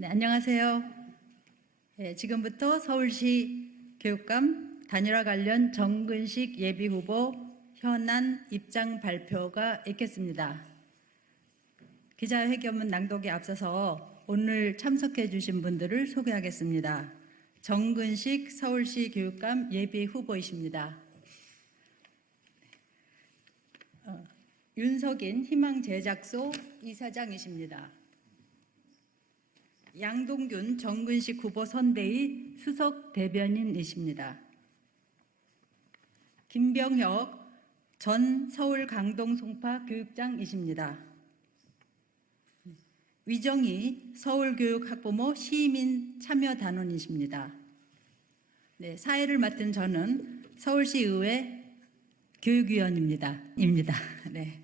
네, 안녕하세요. 지금부터 서울시 교육감 단일화 관련 정근식 예비후보 현안 입장 발표가 있겠습니다. 기자회견문 낭독에 앞서서 오늘 참석해 주신 분들을 소개하겠습니다. 정근식 서울시 교육감 예비후보이십니다. 윤석인 희망제작소 이사장이십니다. 양동균 정근식 후보 선대위 수석 대변인이십니다. 김병혁 전 서울 강동 송파 교육장이십니다. 위정희 서울교육학부모 시민 참여단원이십니다. 네, 사회를 맡은 저는 서울시의회 교육위원입니다. 네,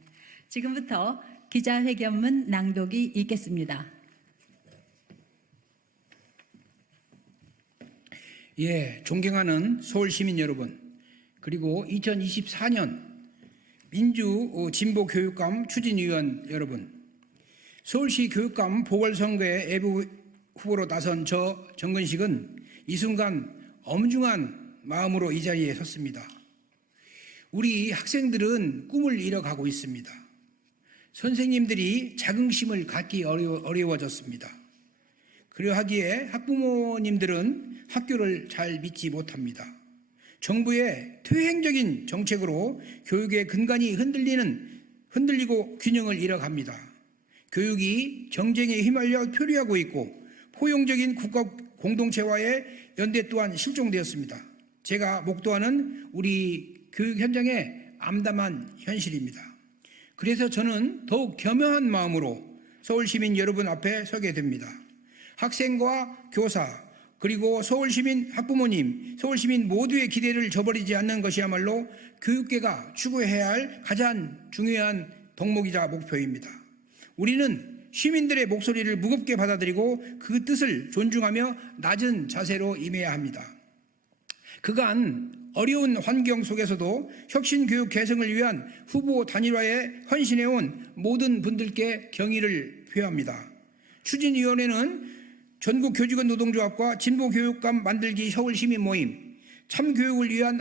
지금부터 기자회견문 낭독이 있겠습니다. 예, 존경하는 서울 시민 여러분, 그리고 2024년 민주 진보 교육감 추진위원 여러분, 서울시 교육감 보궐선거에 예비 후보로 나선 저 정근식은 이 순간 엄중한 마음으로 이 자리에 섰습니다. 우리 학생들은 꿈을 잃어가고 있습니다. 선생님들이 자긍심을 갖기 어려워졌습니다. 그러하기에 학부모님들은 학교를 잘 믿지 못합니다. 정부의 퇴행적인 정책으로 공교육의 근간이 흔들리고 균형을 잃어갑니다. 교육이 경쟁에 휘말려 표류하고 있고 포용적인 국가 공동체와의 연대 또한 실종되었습니다. 제가 목도하는 우리 교육 현장의 암담한 현실입니다. 그래서 저는 더욱 겸허한 마음으로 서울시민 여러분 앞에 서게 됩니다. 학생과 교사, 그리고 서울시민 학부모님, 서울시민 모두의 기대를 저버리지 않는 것이야말로 교육계가 추구해야 할 가장 중요한 덕목이자 목표입니다. 우리는 시민들의 목소리를 무겁게 받아들이고 그 뜻을 존중하며 낮은 자세로 임해야 합니다. 그간 어려운 환경 속에서도 혁신교육 개성을 위한 후보 단일화에 헌신해온 모든 분들께 경의를 표합니다. 추진위원회는 전국교직원 노동조합과 진보교육감 만들기 서울시민 모임, 참교육을 위한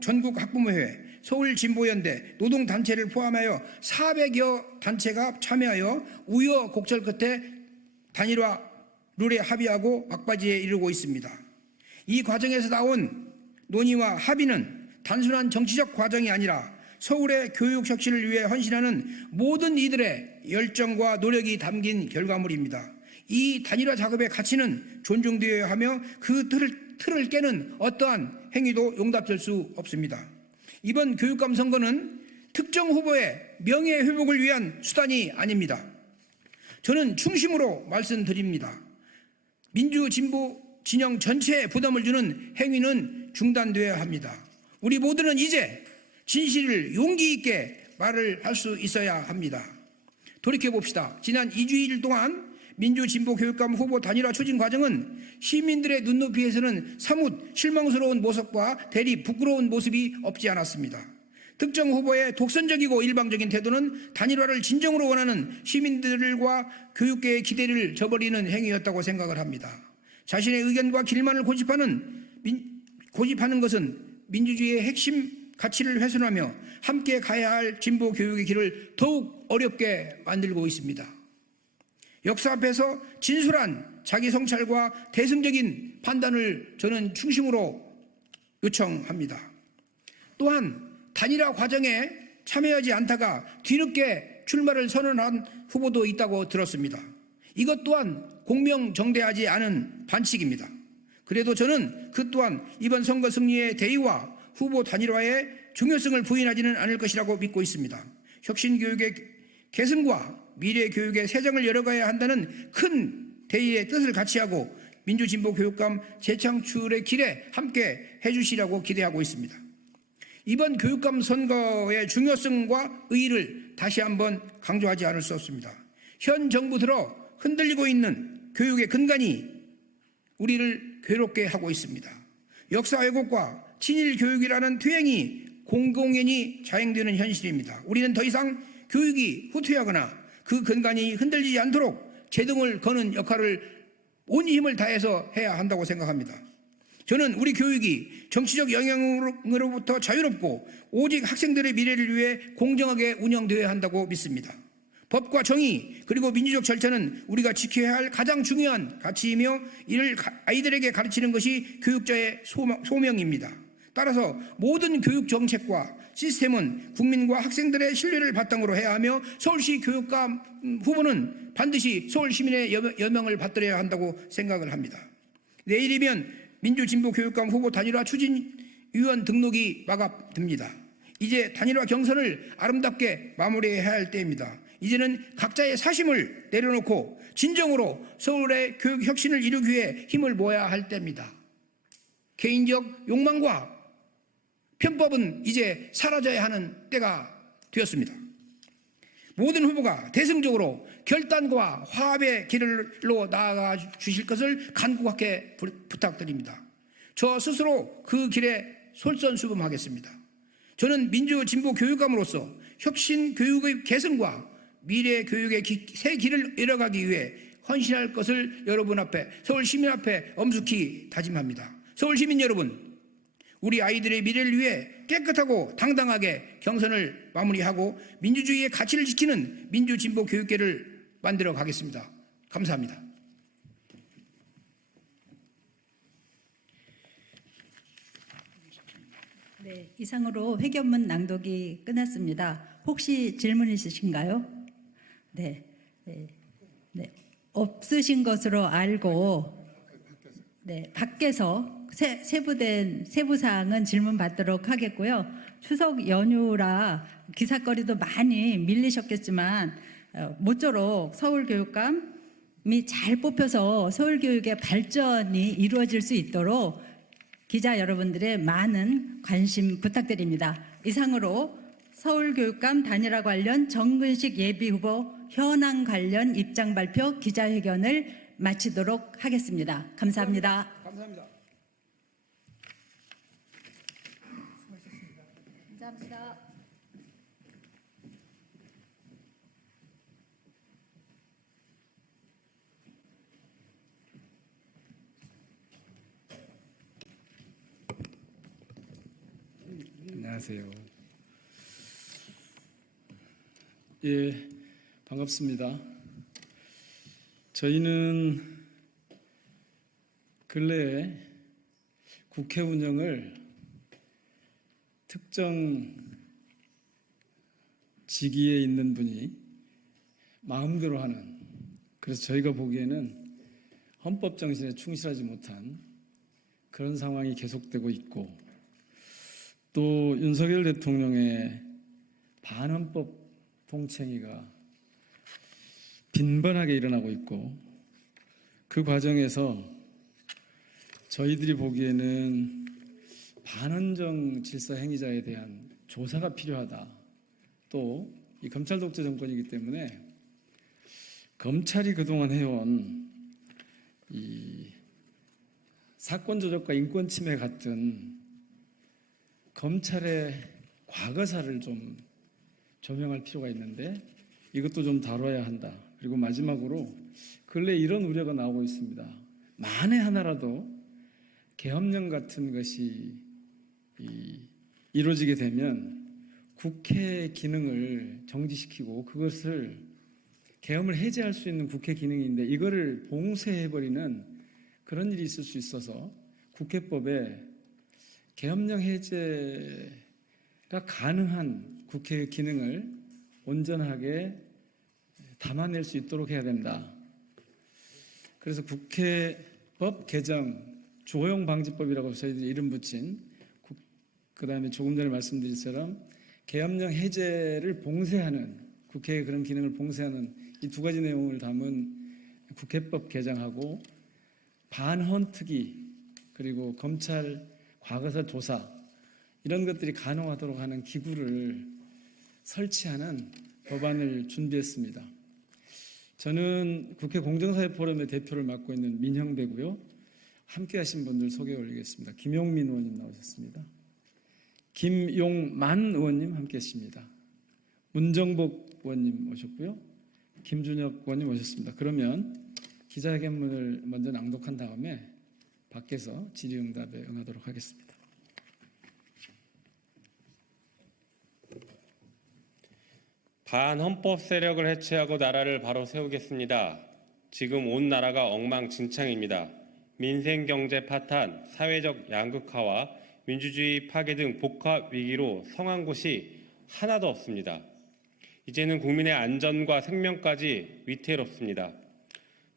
전국학부모회, 서울진보연대, 노동단체를 포함하여 400여 단체가 참여하여 우여곡절 끝에 단일화 룰에 합의하고 막바지에 이르고 있습니다. 이 과정에서 나온 논의와 합의는 단순한 정치적 과정이 아니라 서울의 교육 혁신을 위해 헌신하는 모든 이들의 열정과 노력이 담긴 결과물입니다. 이 단일화 작업의 가치는 존중되어야 하며 그 틀을 깨는 어떠한 행위도 용납될 수 없습니다. 이번 교육감 선거는 특정 후보의 명예회복을 위한 수단이 아닙니다. 저는 충심으로 말씀드립니다. 민주 진보 진영 전체에 부담을 주는 행위는 중단되어야 합니다. 우리 모두는 이제 진실을 용기 있게 말을 할 수 있어야 합니다. 돌이켜봅시다. 지난 2주일 동안 민주진보교육감 후보 단일화 추진 과정은 시민들의 눈높이에서는 사뭇 실망스러운 모습과 대리 부끄러운 모습이 없지 않았습니다. 특정 후보의 독선적이고 일방적인 태도는 단일화를 진정으로 원하는 시민들과 교육계의 기대를 저버리는 행위였다고 생각을 합니다. 자신의 의견과 길만을 고집하는 것은 민주주의의 핵심 가치를 훼손하며 함께 가야 할 진보 교육의 길을 더욱 어렵게 만들고 있습니다. 역사 앞에서 진솔한 자기 성찰과 대승적인 판단을 저는 충심으로 요청합니다. 또한 단일화 과정에 참여하지 않다가 뒤늦게 출마를 선언한 후보도 있다고 들었습니다. 이것 또한 공명정대하지 않은 반칙입니다. 그래도 저는 그 또한 이번 선거 승리의 대의와 후보 단일화의 중요성을 부인하지는 않을 것이라고 믿고 있습니다. 혁신교육의 계승과 미래교육의 세정을 열어가야 한다는 큰 대의의 뜻을 같이 하고 민주진보교육감 재창출의 길에 함께 해주시라고 기대하고 있습니다. 이번 교육감 선거의 중요성과 의의를 다시 한번 강조하지 않을 수 없습니다. 현 정부 들어 흔들리고 있는 교육의 근간이 우리를 괴롭게 하고 있습니다. 역사 왜곡과 친일 교육이라는 퇴행이 공공연히 자행되는 현실입니다. 우리는 더 이상 교육이 후퇴하거나 그 근간이 흔들리지 않도록 제동을 거는 역할을 온 힘을 다해서 해야 한다고 생각합니다. 저는 우리 교육이 정치적 영향으로부터 자유롭고 오직 학생들의 미래를 위해 공정하게 운영되어야 한다고 믿습니다. 법과 정의 그리고 민주적 절차는 우리가 지켜야 할 가장 중요한 가치이며 이를 아이들에게 가르치는 것이 교육자의 소명입니다. 따라서 모든 교육 정책과 시스템은 국민과 학생들의 신뢰를 바탕으로 해야 하며 서울시 교육감 후보는 반드시 서울 시민의 여명을 받들어야 한다고 생각을 합니다. 내일이면 민주진보교육감 후보 단일화 추진위원 등록이 마감됩니다. 이제 단일화 경선을 아름답게 마무리해야 할 때입니다. 이제는 각자의 사심을 내려놓고 진정으로 서울의 교육 혁신을 이루기 위해 힘을 모아야 할 때입니다. 개인적 욕망과 편법은 이제 사라져야 하는 때가 되었습니다. 모든 후보가 대승적으로 결단과 화합의 길로 나아가 주실 것을 간곡하게 부탁드립니다. 저 스스로 그 길에 솔선수범하겠습니다. 저는 민주진보교육감으로서 혁신 교육의 개선과 미래 교육의 새 길을 이뤄가기 위해 헌신할 것을 여러분 앞에, 서울 시민 앞에 엄숙히 다짐합니다. 서울 시민 여러분, 우리 아이들의 미래를 위해 깨끗하고 당당하게 경선을 마무리하고 민주주의의 가치를 지키는 민주진보 교육계를 만들어 가겠습니다. 감사합니다. 네, 이상으로 회견문 낭독이 끝났습니다. 혹시 질문 있으신가요? 네, 없으신 것으로 알고, 네, 밖에서 세부된 세부사항은 질문 받도록 하겠고요. 추석 연휴라 기사거리도 많이 밀리셨겠지만 모쪼록 서울교육감이 잘 뽑혀서 서울교육의 발전이 이루어질 수 있도록 기자 여러분들의 많은 관심 부탁드립니다. 이상으로 서울교육감 단일화 관련 정근식 예비후보 현황 관련 입장 발표 기자회견을 마치도록 하겠습니다. 감사합니다. 감사합니다. 감사합니다. 안녕하세요. 예, 반갑습니다. 저희는 근래에 국회 운영을 특정 직위에 있는 분이 마음대로 하는, 그래서 저희가 보기에는 헌법 정신에 충실하지 못한 그런 상황이 계속되고 있고, 또 윤석열 대통령의 반헌법 통챙이가 빈번하게 일어나고 있고, 그 과정에서 저희들이 보기에는 반헌정 질서 행위자에 대한 조사가 필요하다. 또 이 검찰 독재 정권이기 때문에 검찰이 그동안 해온 이 사건 조작과 인권 침해 같은 검찰의 과거사를 좀 조명할 필요가 있는데 이것도 좀 다뤄야 한다. 그리고 마지막으로 근래 이런 우려가 나오고 있습니다. 만에 하나라도 계엄령 같은 것이 이루어지게 되면 국회 기능을 정지시키고 그것을 계엄을 해제할 수 있는 국회 기능인데 이거를 봉쇄해버리는 그런 일이 있을 수 있어서 국회법에 계엄령 해제가 가능한 국회의 기능을 온전하게 담아낼 수 있도록 해야 된다. 그래서 국회법 개정 조용방지법이라고 저희들이 이름 붙인, 그 다음에 조금 전에 말씀드린 것처럼 계엄령 해제를 봉쇄하는, 국회의 그런 기능을 봉쇄하는 이 두 가지 내용을 담은 국회법 개정하고 반헌특위 그리고 검찰 과거사 조사 이런 것들이 가능하도록 하는 기구를 설치하는 법안을 준비했습니다. 저는 국회 공정사회 포럼의 대표를 맡고 있는 민형배고요. 함께 하신 분들 소개 올리겠습니다. 김용민 의원님 나오셨습니다. 김용만 의원님 함께 하십니다. 문정복 의원님 오셨고요. 김준혁 의원님 오셨습니다. 그러면 기자회견문을 먼저 낭독한 다음에 밖에서 질의응답에 응하도록 하겠습니다. 반헌법 세력을 해체하고 나라를 바로 세우겠습니다. 지금 온 나라가 엉망진창입니다. 민생 경제 파탄, 사회적 양극화와 민주주의 파괴 등 복합 위기로 성한 곳이 하나도 없습니다. 이제는 국민의 안전과 생명까지 위태롭습니다.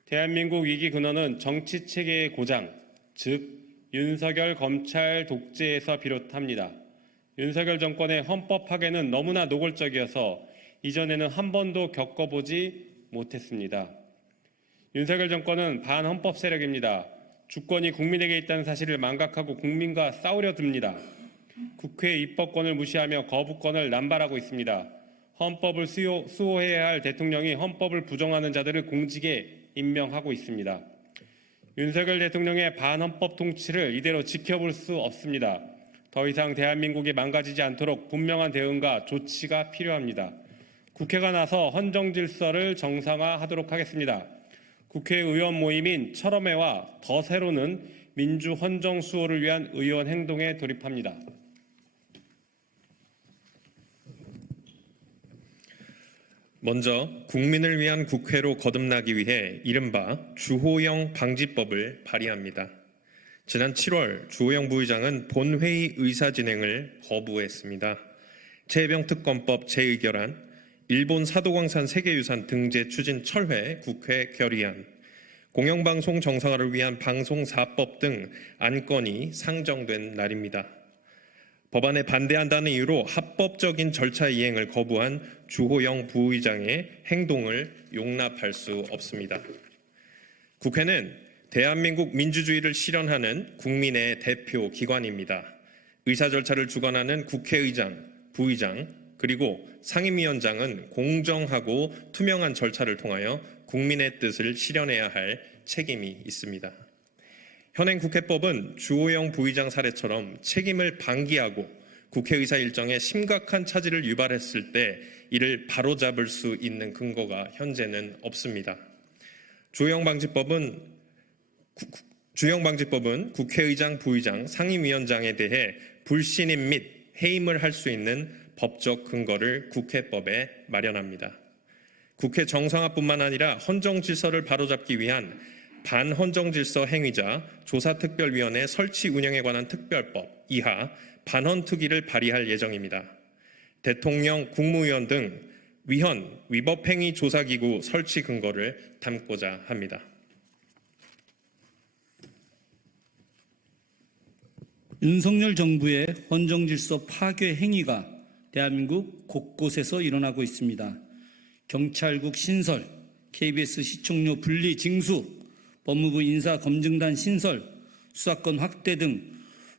대한민국 위기 근원은 정치 체계의 고장, 즉 윤석열 검찰 독재에서 비롯합니다. 윤석열 정권의 헌법 파괴는 너무나 노골적이어서 이전에는 한 번도 겪어보지 못했습니다. 윤석열 정권은 반헌법 세력입니다. 주권이 국민에게 있다는 사실을 망각하고 국민과 싸우려 듭니다. 국회 입법권을 무시하며 거부권을 남발하고 있습니다. 헌법을 수호해야 할 대통령이 헌법을 부정하는 자들을 공직에 임명하고 있습니다. 윤석열 대통령의 반헌법 통치를 이대로 지켜볼 수 없습니다. 더 이상 대한민국이 망가지지 않도록 분명한 대응과 조치가 필요합니다. 국회가 나서 헌정 질서를 정상화하도록 하겠습니다. 국회의원 모임인 철험회와 더 새로는 민주 헌정 수호를 위한 의원 행동에 돌입합니다. 먼저 국민을 위한 국회로 거듭나기 위해 이른바 주호영 방지법을 발의합니다. 지난 7월 주호영 부의장은 본회의 의사 진행을 거부했습니다. 재해병특검법 재의결안, 일본 사도광산 세계유산 등재 추진 철회 국회 결의안, 공영방송 정상화를 위한 방송사법 등 안건이 상정된 날입니다. 법안에 반대한다는 이유로 합법적인 절차 이행을 거부한 주호영 부의장의 행동을 용납할 수 없습니다. 국회는 대한민국 민주주의를 실현하는 국민의 대표 기관입니다. 의사 절차를 주관하는 국회의장, 부의장, 그리고 상임위원장은 공정하고 투명한 절차를 통하여 국민의 뜻을 실현해야 할 책임이 있습니다. 현행 국회법은 주호영 부의장 사례처럼 책임을 방기하고 국회의사 일정에 심각한 차질을 유발했을 때 이를 바로잡을 수 있는 근거가 현재는 없습니다. 주호영 방지법은 국회의장, 부의장, 상임위원장에 대해 불신임 및 해임을 할 수 있는 법적 근거를 국회법에 마련합니다. 국회 정상화뿐만 아니라 헌정 질서를 바로잡기 위한 반헌정 질서 행위자 조사특별위원회 설치 운영에 관한 특별법 이하 반헌특위를 발의할 예정입니다. 대통령, 국무위원 등 위헌, 위법행위 조사기구 설치 근거를 담고자 합니다. 윤석열 정부의 헌정질서 파괴 행위가 대한민국 곳곳에서 일어나고 있습니다. 경찰국 신설, KBS 시청료 분리 징수, 법무부 인사검증단 신설, 수사권 확대 등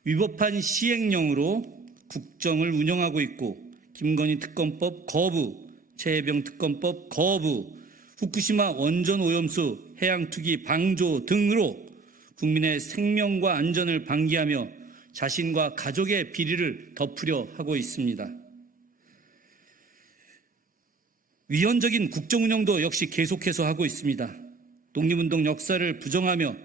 위법한 시행령으로 국정을 운영하고 있고 김건희 특검법 거부, 최혜병 특검법 거부, 후쿠시마 원전 오염수 해양 투기 방조 등으로 국민의 생명과 안전을 방기하며 자신과 가족의 비리를 덮으려 하고 있습니다. 위헌적인 국정운영도 역시 계속해서 하고 있습니다. 독립운동 역사를 부정하며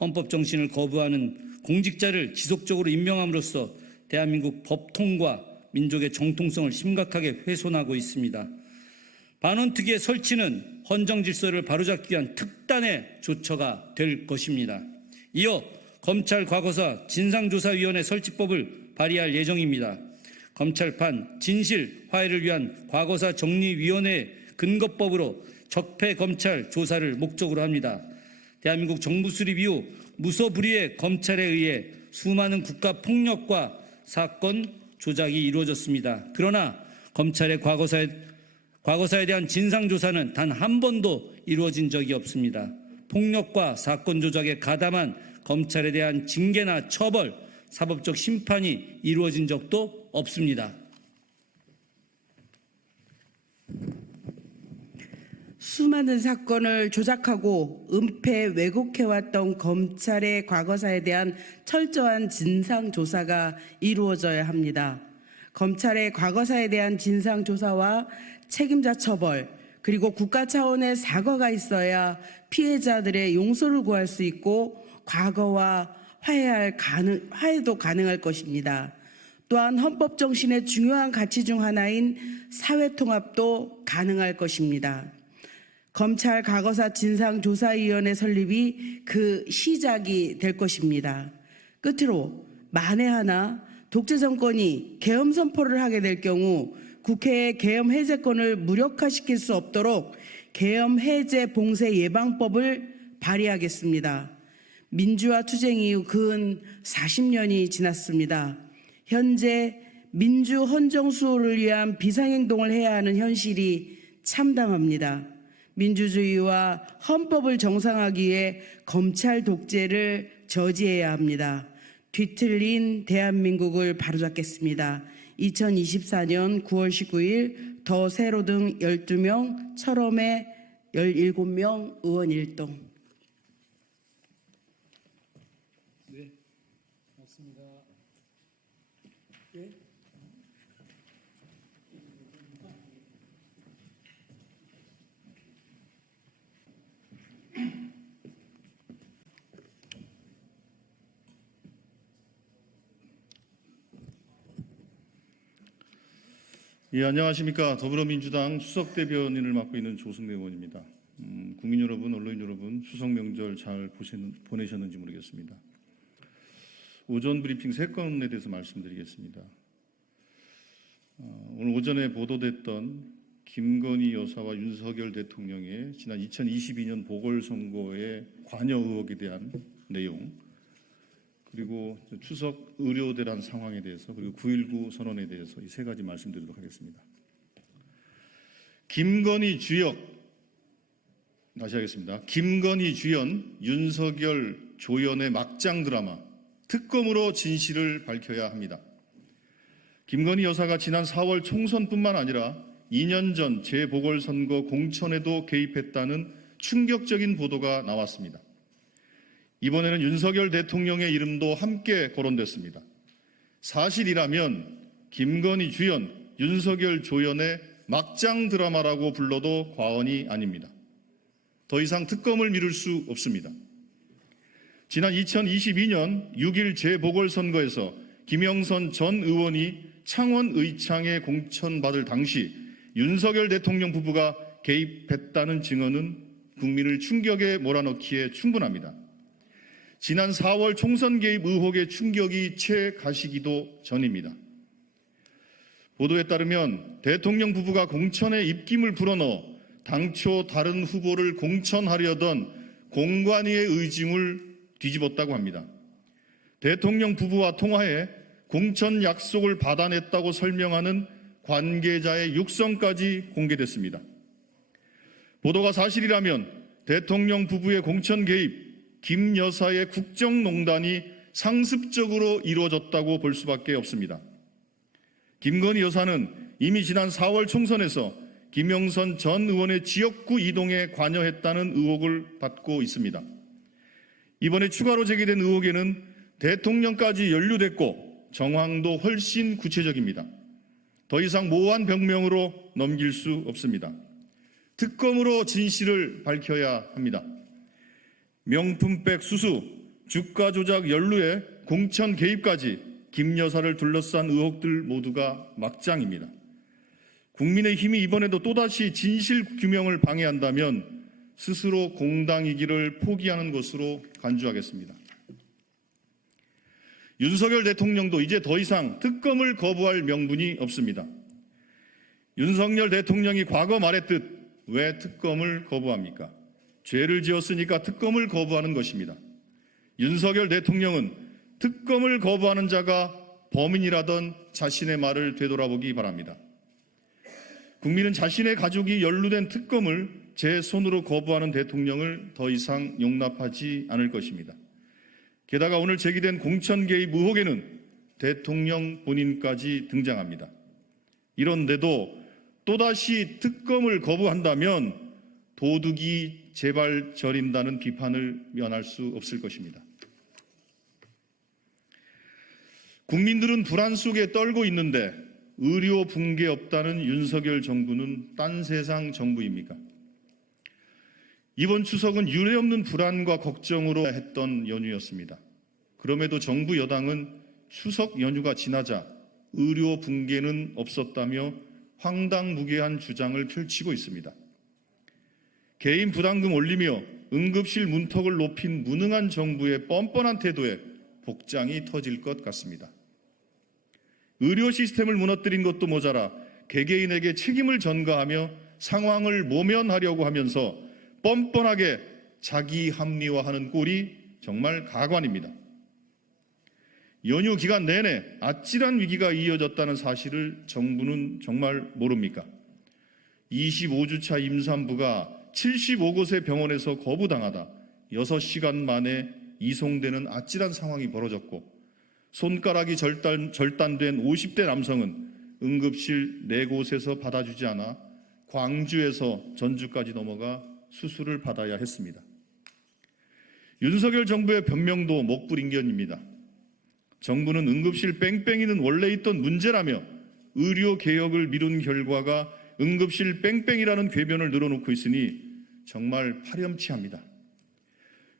헌법 정신을 거부하는 공직자를 지속적으로 임명함으로써 대한민국 법통과 민족의 정통성을 심각하게 훼손하고 있습니다. 반헌특위의 설치는 헌정 질서를 바로잡기 위한 특단의 조처가 될 것입니다. 이어 검찰 과거사 진상조사위원회 설치법을 발의할 예정입니다. 검찰판 진실 화해를 위한 과거사 정리위원회 근거법으로 적폐 검찰 조사를 목적으로 합니다. 대한민국 정부 수립 이후 무소불위의 검찰에 의해 수많은 국가 폭력과 사건 조작이 이루어졌습니다. 그러나 검찰의 과거사에 대한 진상조사는 단 한 번도 이루어진 적이 없습니다. 폭력과 사건 조작에 가담한 검찰에 대한 징계나 처벌, 사법적 심판이 이루어진 적도 없습니다. 수많은 사건을 조작하고 은폐 왜곡해왔던 검찰의 과거사에 대한 철저한 진상조사가 이루어져야 합니다. 검찰의 과거사에 대한 진상조사와 책임자 처벌, 그리고 국가 차원의 사과가 있어야 피해자들의 용서를 구할 수 있고 과거와 화해도 가능할 것입니다. 또한 헌법 정신의 중요한 가치 중 하나인 사회통합도 가능할 것입니다. 검찰 과거사 진상조사위원회 설립이 그 시작이 될 것입니다. 끝으로 만에 하나 독재 정권이 계엄 선포를 하게 될 경우 국회의 계엄 해제권을 무력화시킬 수 없도록 계엄 해제 봉쇄 예방법을 발의하겠습니다. 민주화 투쟁 이후 근 40년이 지났습니다. 현재 민주 헌정 수호를 위한 비상행동을 해야 하는 현실이 참담합니다. 민주주의와 헌법을 정상화하기 위해 검찰 독재를 저지해야 합니다. 뒤틀린 대한민국을 바로잡겠습니다. 2024년 9월 19일 더 세로 등 12명, 철험의 17명, 의원 일동. 네, 맞습니다. 예, 안녕하십니까. 더불어민주당 수석대변인을 맡고 있는 조승래 의원입니다. 국민 여러분, 언론인 여러분, 추석 명절 잘 보내셨는지 모르겠습니다. 오전 브리핑 3건에 대해서 말씀드리겠습니다. 오늘 오전에 보도됐던 김건희 여사와 윤석열 대통령의 지난 2022년 보궐선거의 관여 의혹에 대한 내용, 그리고 추석 의료대란 상황에 대해서, 그리고 9.19 선언에 대해서 이 3가지 말씀드리도록 하겠습니다. 김건희 주역, 다시 하겠습니다. 김건희 주연, 윤석열 조연의 막장 드라마, 특검으로 진실을 밝혀야 합니다. 김건희 여사가 지난 4월 총선뿐만 아니라 2년 전 재보궐선거 공천에도 개입했다는 충격적인 보도가 나왔습니다. 이번에는 윤석열 대통령의 이름도 함께 거론됐습니다. 사실이라면 김건희 주연, 윤석열 조연의 막장 드라마라고 불러도 과언이 아닙니다. 더 이상 특검을 미룰 수 없습니다. 지난 2022년 6일 재보궐선거에서 김영선 전 의원이 창원의창에 공천받을 당시 윤석열 대통령 부부가 개입했다는 증언은 국민을 충격에 몰아넣기에 충분합니다. 지난 4월 총선 개입 의혹의 충격이 채 가시기도 전입니다. 보도에 따르면 대통령 부부가 공천에 입김을 불어넣어 당초 다른 후보를 공천하려던 공관위의 의중을 뒤집었다고 합니다. 대통령 부부와 통화해 공천 약속을 받아냈다고 설명하는 관계자의 육성까지 공개됐습니다. 보도가 사실이라면 대통령 부부의 공천 개입, 김 여사의 국정농단이 상습적으로 이루어졌다고 볼 수밖에 없습니다. 김건희 여사는 이미 지난 4월 총선에서 김영선 전 의원의 지역구 이동에 관여했다는 의혹을 받고 있습니다. 이번에 추가로 제기된 의혹에는 대통령까지 연루됐고 정황도 훨씬 구체적입니다. 더 이상 모호한 병명으로 넘길 수 없습니다. 특검으로 진실을 밝혀야 합니다. 명품백 수수, 주가 조작 연루에 공천 개입까지 김 여사를 둘러싼 의혹들 모두가 막장입니다. 국민의힘이 이번에도 또다시 진실 규명을 방해한다면 스스로 공당이기를 포기하는 것으로 간주하겠습니다. 윤석열 대통령도 이제 더 이상 특검을 거부할 명분이 없습니다. 윤석열 대통령이 과거 말했듯 왜 특검을 거부합니까? 죄를 지었으니까 특검을 거부하는 것입니다. 윤석열 대통령은 특검을 거부하는 자가 범인이라던 자신의 말을 되돌아보기 바랍니다. 국민은 자신의 가족이 연루된 특검을 제 손으로 거부하는 대통령을 더 이상 용납하지 않을 것입니다. 게다가 오늘 제기된 공천 개입 의혹에는 대통령 본인까지 등장합니다. 이런데도 또다시 특검을 거부한다면 도둑이 제발 저린다는 비판을 면할 수 없을 것입니다. 국민들은 불안 속에 떨고 있는데 의료 붕괴 없다는 윤석열 정부는 딴 세상 정부입니까? 이번 추석은 유례없는 불안과 걱정으로 했던 연휴였습니다. 그럼에도 정부 여당은 추석 연휴가 지나자 의료 붕괴는 없었다며 황당무계한 주장을 펼치고 있습니다. 개인 부담금 올리며 응급실 문턱을 높인 무능한 정부의 뻔뻔한 태도에 복장이 터질 것 같습니다. 의료 시스템을 무너뜨린 것도 모자라 개개인에게 책임을 전가하며 상황을 모면하려고 하면서 뻔뻔하게 자기 합리화하는 꼴이 정말 가관입니다. 연휴 기간 내내 아찔한 위기가 이어졌다는 사실을 정부는 정말 모릅니까? 25주차 임산부가 75곳의 병원에서 거부당하다 6시간 만에 이송되는 아찔한 상황이 벌어졌고, 손가락이 절단된 50대 남성은 응급실 4곳에서 받아주지 않아 광주에서 전주까지 넘어가 수술을 받아야 했습니다. 윤석열 정부의 변명도 목불인견입니다. 정부는 응급실 뺑뺑이는 원래 있던 문제라며 의료 개혁을 미룬 결과가 응급실 뺑뺑이라는 궤변을 늘어놓고 있으니 정말 파렴치합니다.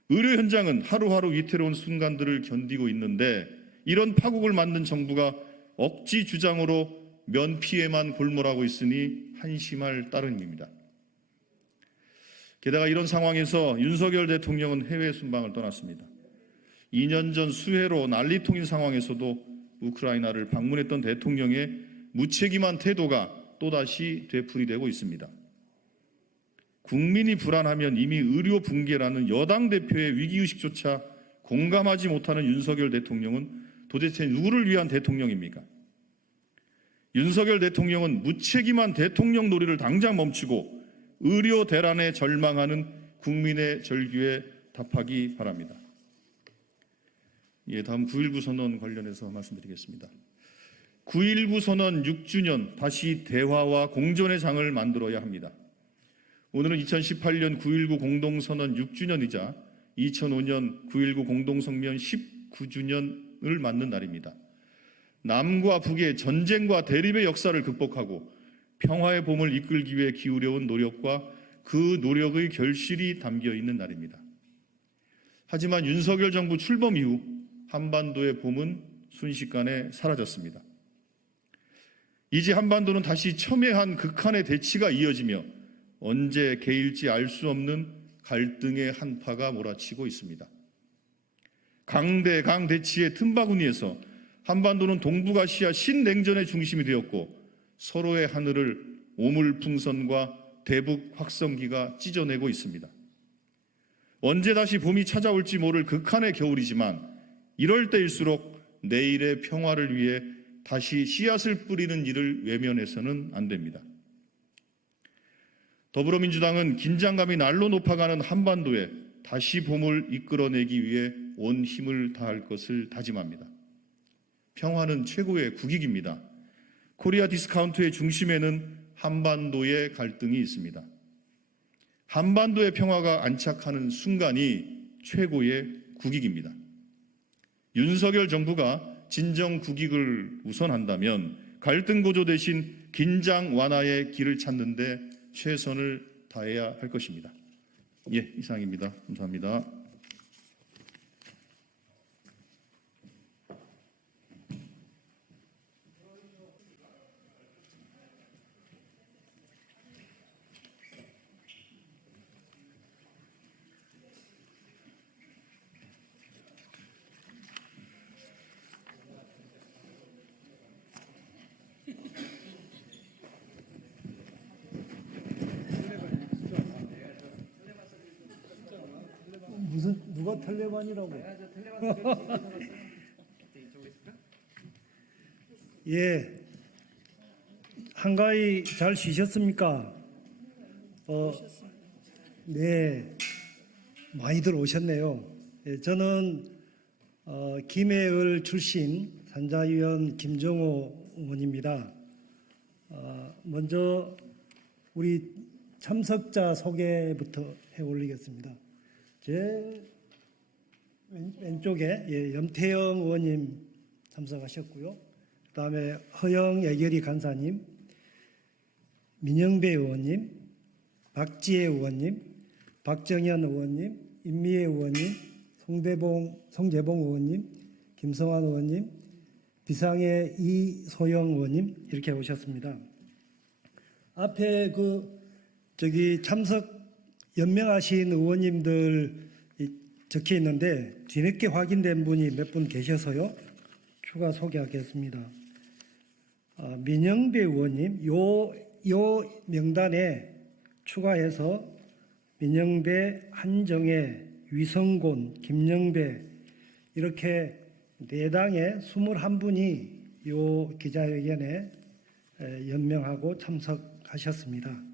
의료 현장은 하루하루 위태로운 순간들을 견디고 있는데 이런 파국을 만든 정부가 억지 주장으로 면피에만 골몰하고 있으니 한심할 따름입니다. 게다가 이런 상황에서 윤석열 대통령은 해외 순방을 떠났습니다. 2년 전 수해로 난리통인 상황에서도 우크라이나를 방문했던 대통령의 무책임한 태도가 또다시 되풀이되고 있습니다. 국민이 불안하면 이미 의료 붕괴라는 여당 대표의 위기의식조차 공감하지 못하는 윤석열 대통령은 도대체 누구를 위한 대통령입니까? 윤석열 대통령은 무책임한 대통령 놀이를 당장 멈추고 의료 대란에 절망하는 국민의 절규에 답하기 바랍니다. 다음 9.19 선언 관련해서 말씀드리겠습니다. 9.19 선언 6주년 다시 대화와 공존의 장을 만들어야 합니다. 오늘은 2018년 9.19 공동선언 6주년이자 2005년 9.19 공동성명 19주년을 맞는 날입니다. 남과 북의 전쟁과 대립의 역사를 극복하고 평화의 봄을 이끌기 위해 기울여온 노력과 그 노력의 결실이 담겨 있는 날입니다. 하지만 윤석열 정부 출범 이후 한반도의 봄은 순식간에 사라졌습니다. 이제 한반도는 다시 첨예한 극한의 대치가 이어지며 언제 개일지 알 수 없는 갈등의 한파가 몰아치고 있습니다. 강대강 대치의 틈바구니에서 한반도는 동북아시아 신냉전의 중심이 되었고 서로의 하늘을 오물풍선과 대북 확성기가 찢어내고 있습니다. 언제 다시 봄이 찾아올지 모를 극한의 겨울이지만 이럴 때일수록 내일의 평화를 위해 다시 씨앗을 뿌리는 일을 외면해서는 안 됩니다. 더불어민주당은 긴장감이 날로 높아가는 한반도에 다시 봄을 이끌어내기 위해 온 힘을 다할 것을 다짐합니다. 평화는 최고의 국익입니다. 코리아 디스카운트의 중심에는 한반도의 갈등이 있습니다. 한반도의 평화가 안착하는 순간이 최고의 국익입니다. 윤석열 정부가 진정 국익을 우선한다면 갈등 고조 대신 긴장 완화의 길을 찾는 데 최선을 다해야 할 것입니다. 이상입니다. 감사합니다. 누가 텔레반이라고? 예, 한가히 잘 쉬셨습니까? 네, 많이들 오셨네요. 예, 저는 김해을 출신 산자위원 김정호 의원입니다. 먼저 우리 참석자 소개부터 해 올리겠습니다. 제 왼쪽에 염태영 의원님 참석하셨고요. 그다음에 허영 예결위 간사님, 민영배 의원님, 박지혜 의원님, 박정현 의원님, 임미애 의원님, 송재봉 의원님, 김성환 의원님, 비상의 이소영 의원님 이렇게 오셨습니다. 앞에 참석 연명하신 의원님들 적혀 있는데 뒤늦게 확인된 분이 몇 분 계셔서요. 추가 소개하겠습니다. 민영배 의원님, 요 명단에 추가해서 민영배, 한정혜, 위성곤, 김영배 이렇게 4당의 21분이 요 기자회견에 연명하고 참석하셨습니다.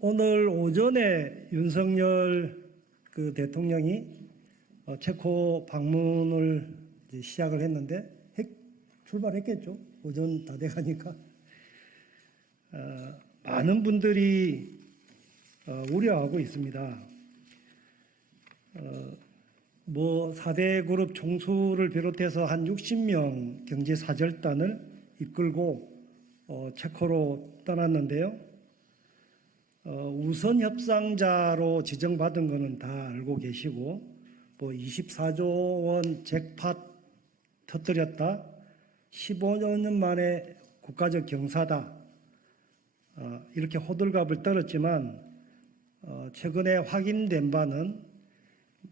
오늘 오전에 윤석열 대통령이 체코 방문을 이제 시작을 했는데 출발했겠죠. 오전 다 돼가니까 많은 분들이 우려하고 있습니다. 4대 그룹 총수를 비롯해서 한 60명 경제사절단을 이끌고 체코로 떠났는데요. 우선 협상자로 지정받은 것은 다 알고 계시고 24조 원 잭팟 터뜨렸다. 15년 만에 국가적 경사다. 이렇게 호들갑을 떨었지만 최근에 확인된 바는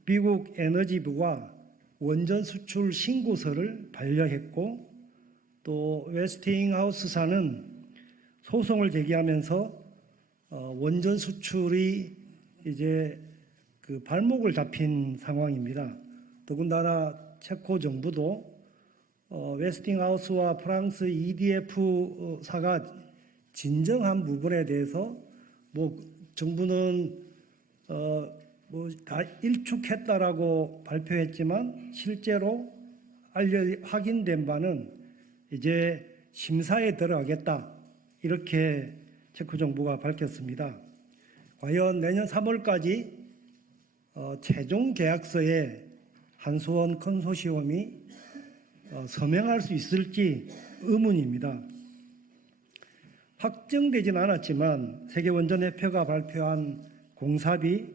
미국 에너지부가 원전 수출 신고서를 반려했고 또 웨스팅하우스사는 소송을 제기하면서 원전 수출이 이제 발목을 잡힌 상황입니다. 더군다나 체코 정부도 웨스팅하우스와 프랑스 EDF사가 진정한 부분에 대해서 정부는 다 일축했다라고 발표했지만 실제로 확인된 바는 이제 심사에 들어가겠다 이렇게 체코 정부가 밝혔습니다. 과연 내년 3월까지 최종 계약서에 한수원 컨소시엄이 서명할 수 있을지 의문입니다. 확정되진 않았지만 세계원전협회가 발표한 공사비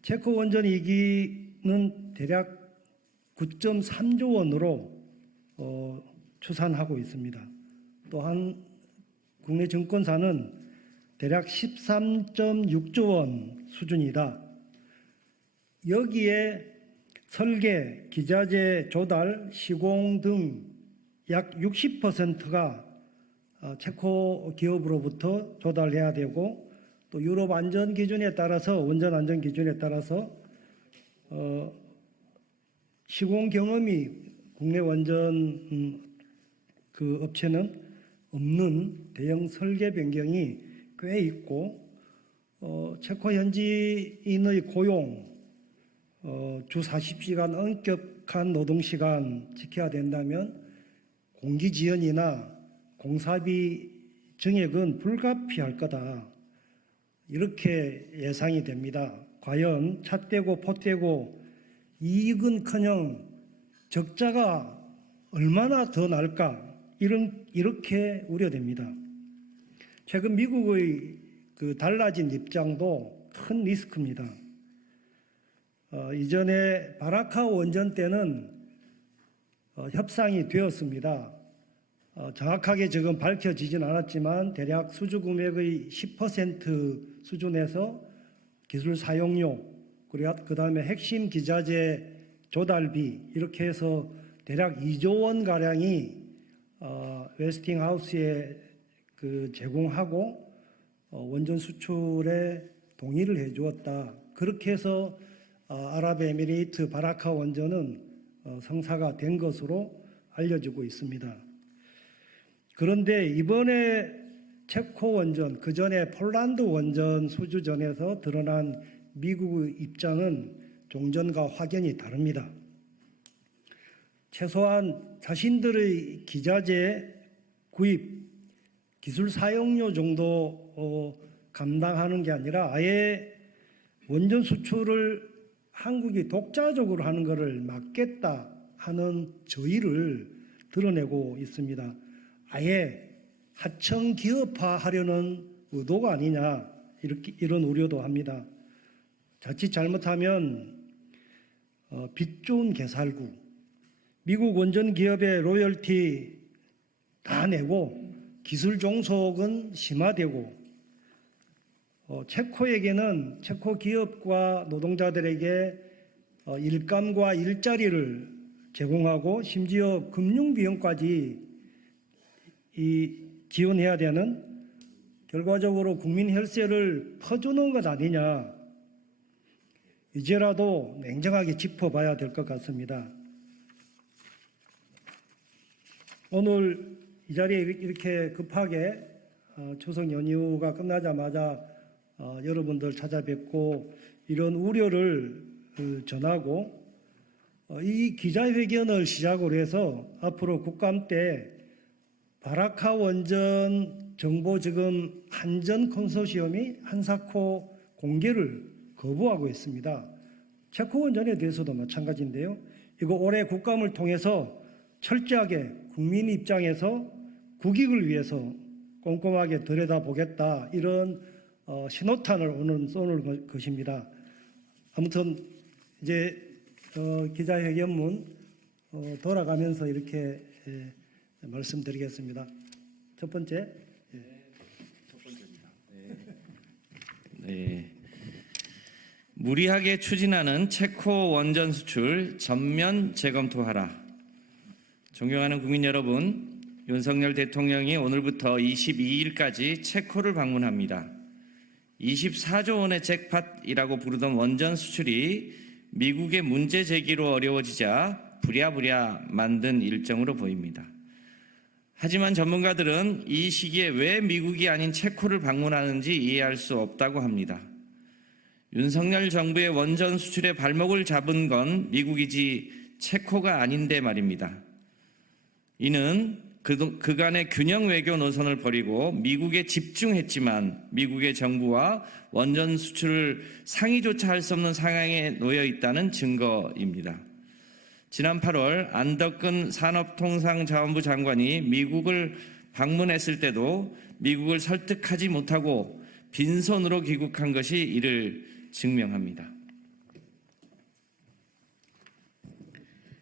체코 원전 2기는 대략 9.3조 원으로 추산하고 있습니다. 또한 국내 증권사는 대략 13.6조 원 수준이다. 여기에 설계, 기자재 조달, 시공 등 약 60%가 체코 기업으로부터 조달해야 되고 또 유럽 안전 기준에 따라서 원전 안전 기준에 따라서 시공 경험이 국내 원전 업체는 없는 대형 설계 변경이 꽤 있고 체코 현지인의 고용, 주 40시간 엄격한 노동시간 지켜야 된다면 공기지연이나 공사비 증액은 불가피할 거다. 이렇게 예상이 됩니다. 과연 찻대고 포대고 이익은커녕 적자가 얼마나 더 날까 이렇게 우려됩니다. 최근 미국의 달라진 입장도 큰 리스크입니다. 이전에 바라카 원전 때는 협상이 되었습니다. 정확하게 지금 밝혀지진 않았지만 대략 수주 금액의 10% 수준에서 기술 사용료 그리고 그다음에 핵심 기자재 조달비 이렇게 해서 대략 2조 원 가량이 웨스팅하우스에 제공하고 원전 수출에 동의를 해주었다. 그렇게 해서 아랍에미레이트 바라카 원전은 성사가 된 것으로 알려지고 있습니다. 그런데 이번에 체코 원전, 그 전에 폴란드 원전 수주전에서 드러난 미국의 입장은 종전과 확연히 다릅니다. 최소한 자신들의 기자재 구입, 기술 사용료 정도 감당하는 게 아니라 아예 원전 수출을 한국이 독자적으로 하는 것을 막겠다 하는 저의를 드러내고 있습니다. 아예 하청 기업화하려는 의도가 아니냐 이런 우려도 합니다. 자칫 잘못하면 빚 좋은 개살구, 미국 원전 기업의 로열티 다 내고 기술 종속은 심화되고 체코에게는 체코 기업과 노동자들에게 일감과 일자리를 제공하고 심지어 금융 비용까지 지원해야 되는, 결과적으로 국민 혈세를 퍼주는 것 아니냐, 이제라도 냉정하게 짚어봐야 될 것 같습니다. 오늘 이 자리에 이렇게 급하게 추석 연휴가 끝나자마자 여러분들 찾아뵙고 이런 우려를 전하고, 이 기자회견을 시작으로 해서 앞으로 국감 때 바라카 원전 정보 지금 한전 컨소시엄이 한사코 공개를 거부하고 있습니다. 체코 원전에 대해서도 마찬가지인데요. 이거 올해 국감을 통해서 철저하게 국민 입장에서 국익을 위해서 꼼꼼하게 들여다보겠다, 이런 신호탄을 오늘 쏘는 것입니다. 아무튼 이제 기자회견문 돌아가면서 이렇게 말씀드리겠습니다. 첫 번째. 네. 무리하게 추진하는 체코 원전 수출 전면 재검토하라. 존경하는 국민 여러분, 윤석열 대통령이 오늘부터 22일까지 체코를 방문합니다. 24조 원의 잭팟이라고 부르던 원전 수출이 미국의 문제 제기로 어려워지자 부랴부랴 만든 일정으로 보입니다. 하지만 전문가들은 이 시기에 왜 미국이 아닌 체코를 방문하는지 이해할 수 없다고 합니다. 윤석열 정부의 원전 수출의 발목을 잡은 건 미국이지 체코가 아닌데 말입니다. 이는 그간의 균형 외교 노선을 버리고 미국에 집중했지만 미국의 정부와 원전 수출을 상의조차 할 수 없는 상황에 놓여 있다는 증거입니다. 지난 8월 안덕근 산업통상자원부 장관이 미국을 방문했을 때도 미국을 설득하지 못하고 빈손으로 귀국한 것이 이를 증명합니다.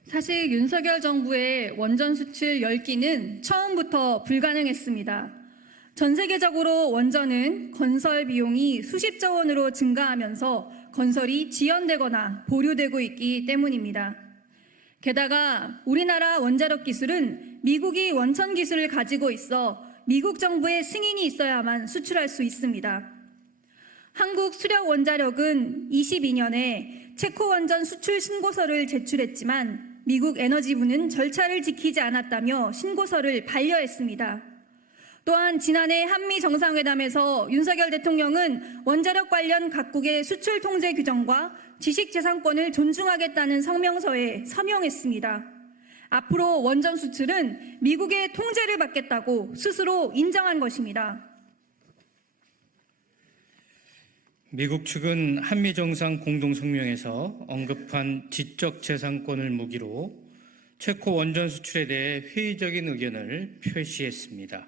사실 윤석열 정부의 원전 수출 열기는 처음부터 불가능했습니다. 전 세계적으로 원전은 건설 비용이 수십조 원으로 증가하면서 건설이 지연되거나 보류되고 있기 때문입니다. 게다가 우리나라 원자력 기술은 미국이 원천 기술을 가지고 있어 미국 정부의 승인이 있어야만 수출할 수 있습니다. 한국 수력 원자력은 22년에 체코 원전 수출 신고서를 제출했지만 미국 에너지부는 절차를 지키지 않았다며 신고서를 반려했습니다. 또한 지난해 한미 정상회담에서 윤석열 대통령은 원자력 관련 각국의 수출 통제 규정과 지식재산권을 존중하겠다는 성명서에 서명했습니다. 앞으로 원전 수출은 미국의 통제를 받겠다고 스스로 인정한 것입니다. 미국 측은 한미 정상 공동성명에서 언급한 지적재산권을 무기로 체코 원전 수출에 대해 회의적인 의견을 표시했습니다.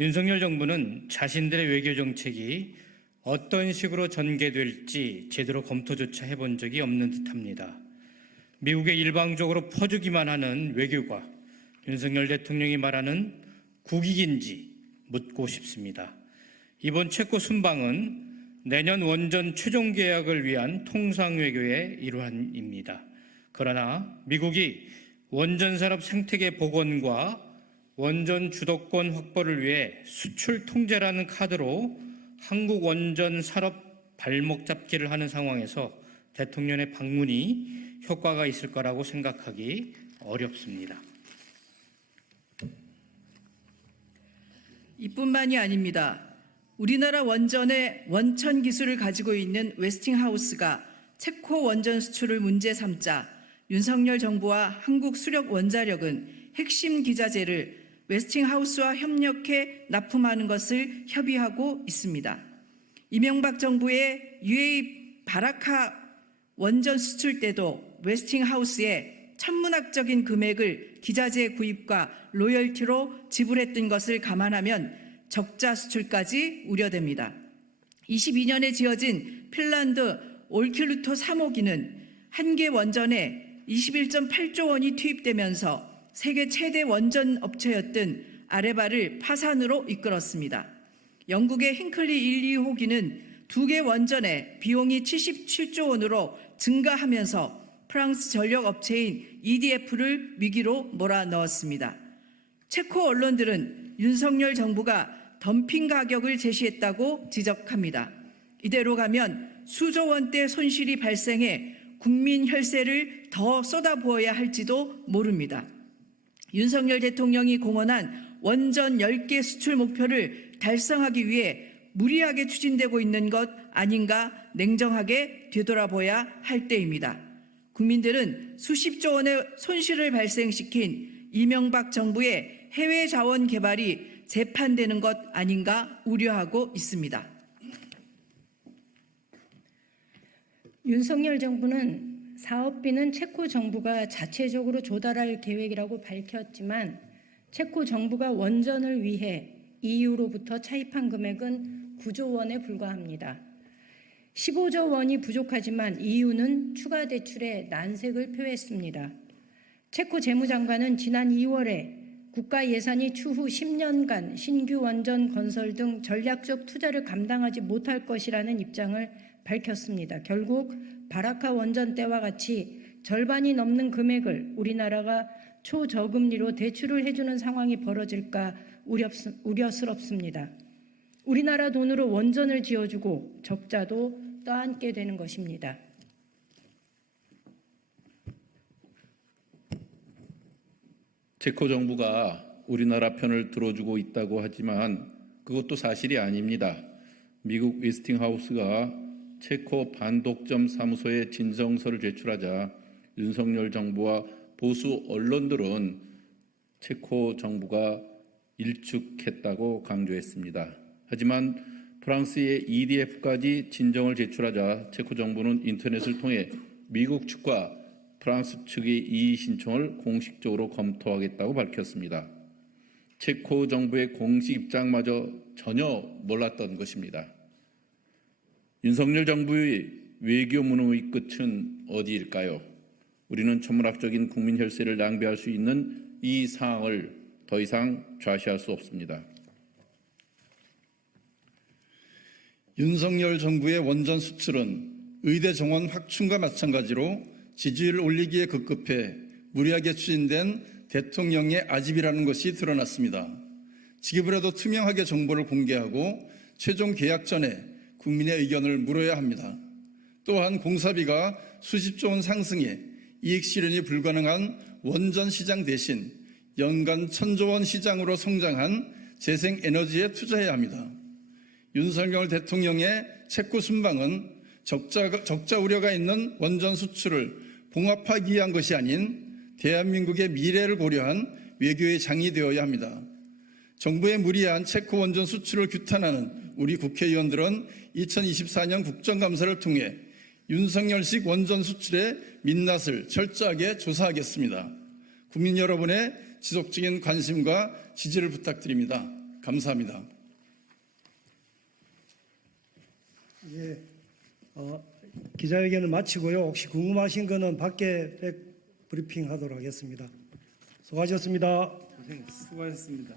윤석열 정부는 자신들의 외교 정책이 어떤 식으로 전개될지 제대로 검토조차 해본 적이 없는 듯합니다. 미국에 일방적으로 퍼주기만 하는 외교가 윤석열 대통령이 말하는 국익인지 묻고 싶습니다. 이번 체코 순방은 내년 원전 최종 계약을 위한 통상외교의 일환입니다. 그러나 미국이 원전 산업 생태계 복원과 원전 주도권 확보를 위해 수출 통제라는 카드로 한국 원전 산업 발목 잡기를 하는 상황에서 대통령의 방문이 효과가 있을 거라고 생각하기 어렵습니다. 이뿐만이 아닙니다. 우리나라 원전의 원천 기술을 가지고 있는 웨스팅하우스가 체코 원전 수출을 문제 삼자 윤석열 정부와 한국 수력 원자력은 핵심 기자재를 웨스팅하우스와 협력해 납품하는 것을 협의하고 있습니다. 이명박 정부의 UAE 바라카 원전 수출 때도 웨스팅하우스에 천문학적인 금액을 기자재 구입과 로열티로 지불했던 것을 감안하면 적자 수출까지 우려됩니다. 22년에 지어진 핀란드 올킬루토 3호기는 한 개 원전에 21.8조 원이 투입되면서 세계 최대 원전 업체였던 아레바를 파산으로 이끌었습니다. 영국의 힌클리 1, 2호기는 두 개 원전에 비용이 77조 원으로 증가하면서 프랑스 전력 업체인 EDF를 위기로 몰아넣었습니다. 체코 언론들은 윤석열 정부가 덤핑 가격을 제시했다고 지적합니다. 이대로 가면 수조 원대 손실이 발생해 국민 혈세를 더 쏟아부어야 할지도 모릅니다. 윤석열 대통령이 공언한 원전 10개 수출 목표를 달성하기 위해 무리하게 추진되고 있는 것 아닌가 냉정하게 되돌아봐야 할 때입니다. 국민들은 수십조 원의 손실을 발생시킨 이명박 정부의 해외 자원 개발이 재판되는 것 아닌가 우려하고 있습니다. 윤석열 정부는 사업비는 체코 정부가 자체적으로 조달할 계획이라고 밝혔지만 체코 정부가 원전을 위해 EU로부터 차입한 금액은 9조 원에 불과합니다. 15조 원이 부족하지만 EU는 추가 대출에 난색을 표했습니다. 체코 재무장관은 지난 2월에 국가 예산이 추후 10년간 신규 원전 건설 등 전략적 투자를 감당하지 못할 것이라는 입장을 밝혔습니다. 결국 바라카 원전 때와 같이 절반이 넘는 금액을 우리나라가 초저금리로 대출을 해주는 상황이 벌어질까 우려스럽습니다. 우리나라 돈으로 원전을 지어주고 적자도 떠안게 되는 것입니다. 체코 정부가 우리나라 편을 들어주고 있다고 하지만 그것도 사실이 아닙니다. 미국 웨스팅하우스가 체코 반독점 사무소에 진정서를 제출하자 윤석열 정부와 보수 언론들은 체코 정부가 일축했다고 강조했습니다. 하지만 프랑스의 EDF까지 진정을 제출하자 체코 정부는 인터넷을 통해 미국 측과 프랑스 측의 이의 신청을 공식적으로 검토하겠다고 밝혔습니다. 체코 정부의 공식 입장마저 전혀 몰랐던 것입니다. 윤석열 정부의 외교 무능의 끝은 어디일까요? 우리는 천문학적인 국민 혈세를 낭비할 수 있는 이 상황을 더 이상 좌시할 수 없습니다. 윤석열 정부의 원전 수출은 의대 정원 확충과 마찬가지로 지지율을 올리기에 급급해 무리하게 추진된 대통령의 아집이라는 것이 드러났습니다. 지급을 해도 투명하게 정보를 공개하고 최종 계약 전에 국민의 의견을 물어야 합니다. 또한 공사비가 수십조 원 상승해 이익 실현이 불가능한 원전 시장 대신 연간 1,000조 원 시장으로 성장한 재생에너지에 투자해야 합니다. 윤석열 대통령의 체코 순방은 적자 우려가 있는 원전 수출을 봉합하기 위한 것이 아닌 대한민국의 미래를 고려한 외교의 장이 되어야 합니다. 정부의 무리한 체코 원전 수출을 규탄하는 우리 국회의원들은 2024년 국정감사를 통해 윤석열식 원전 수출의 민낯을 철저하게 조사하겠습니다. 국민 여러분의 지속적인 관심과 지지를 부탁드립니다. 감사합니다. 예, 기자회견을 마치고요. 혹시 궁금하신 거는 밖에 브리핑 하도록 하겠습니다. 수고하셨습니다. 수고하셨습니다.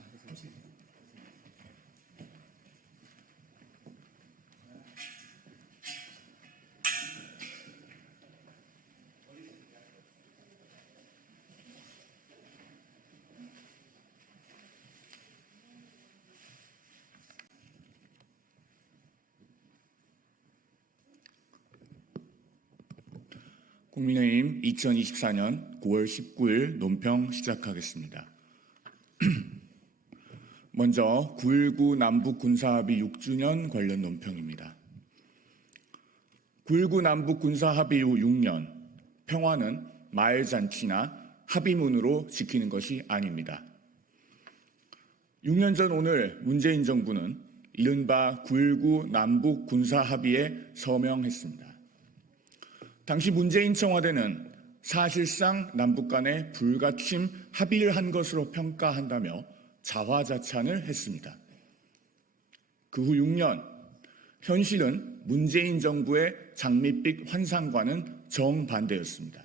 국민의힘 2024년 9월 19일 논평 시작하겠습니다. 먼저 9.19 남북 군사합의 6주년 관련 논평입니다. 9.19 남북 군사합의 이후 6년, 평화는 마을잔치나 합의문으로 지키는 것이 아닙니다. 6년 전 오늘 문재인 정부는 이른바 9.19 남북 군사합의에 서명했습니다. 당시 문재인 청와대는 사실상 남북 간에 불가침 합의를 한 것으로 평가한다며 자화자찬을 했습니다. 그 후 6년, 현실은 문재인 정부의 장밋빛 환상과는 정반대였습니다.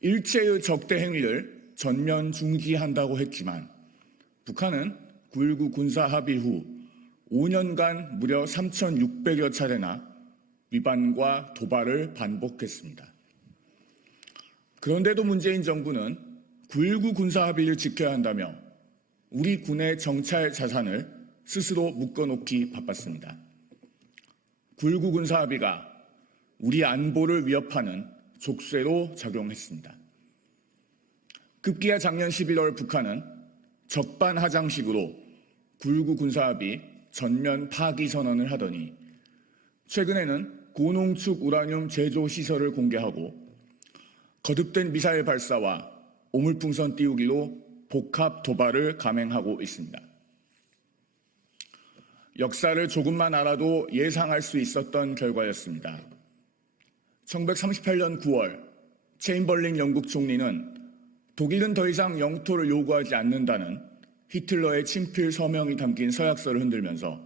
일체의 적대 행위를 전면 중지한다고 했지만 북한은 9.19 군사 합의 후 5년간 무려 3,600여 차례나 위반과 도발을 반복했습니다. 그런데도 문재인 정부는 9.19 군사 합의를 지켜야 한다며 우리 군의 정찰 자산을 스스로 묶어놓기 바빴습니다. 9.19 군사 합의가 우리 안보를 위협하는 족쇄로 작용했습니다. 급기야 작년 11월 북한은 적반하장식으로 9.19 군사 합의 전면 파기 선언을 하더니 최근에는 고농축 우라늄 제조 시설을 공개하고 거듭된 미사일 발사와 오물풍선 띄우기로 복합 도발을 감행하고 있습니다. 역사를 조금만 알아도 예상할 수 있었던 결과였습니다. 1938년 9월 체인벌린 영국 총리는 독일은 더 이상 영토를 요구하지 않는다는 히틀러의 친필 서명이 담긴 서약서를 흔들면서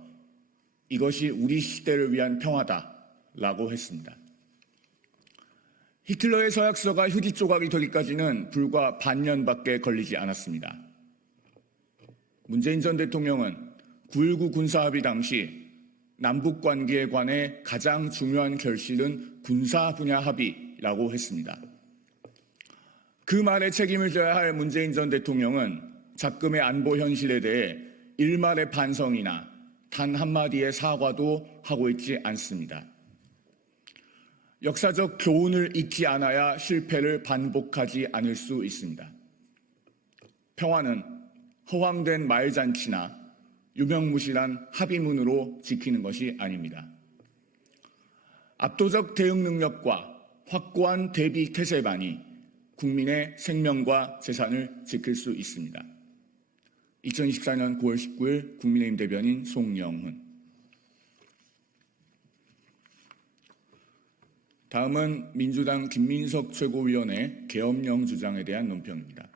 이것이 우리 시대를 위한 평화다라고 했습니다. 히틀러의 서약서가 휴지 조각이 되기까지는 불과 반년밖에 걸리지 않았습니다. 문재인 전 대통령은 9.19 군사합의 당시 남북 관계에 관해 가장 중요한 결실은 군사 분야 합의라고 했습니다. 그 말에 책임을 져야 할 문재인 전 대통령은 작금의 안보 현실에 대해 일말의 반성이나 단 한마디의 사과도 하고 있지 않습니다. 역사적 교훈을 잊지 않아야 실패를 반복하지 않을 수 있습니다. 평화는 허황된 말잔치나 유명무실한 합의문으로 지키는 것이 아닙니다. 압도적 대응 능력과 확고한 대비 태세만이 국민의 생명과 재산을 지킬 수 있습니다. 2024년 9월 19일 국민의힘 대변인 송영훈. 다음은 민주당 김민석 최고위원의 계엄령 주장에 대한 논평입니다.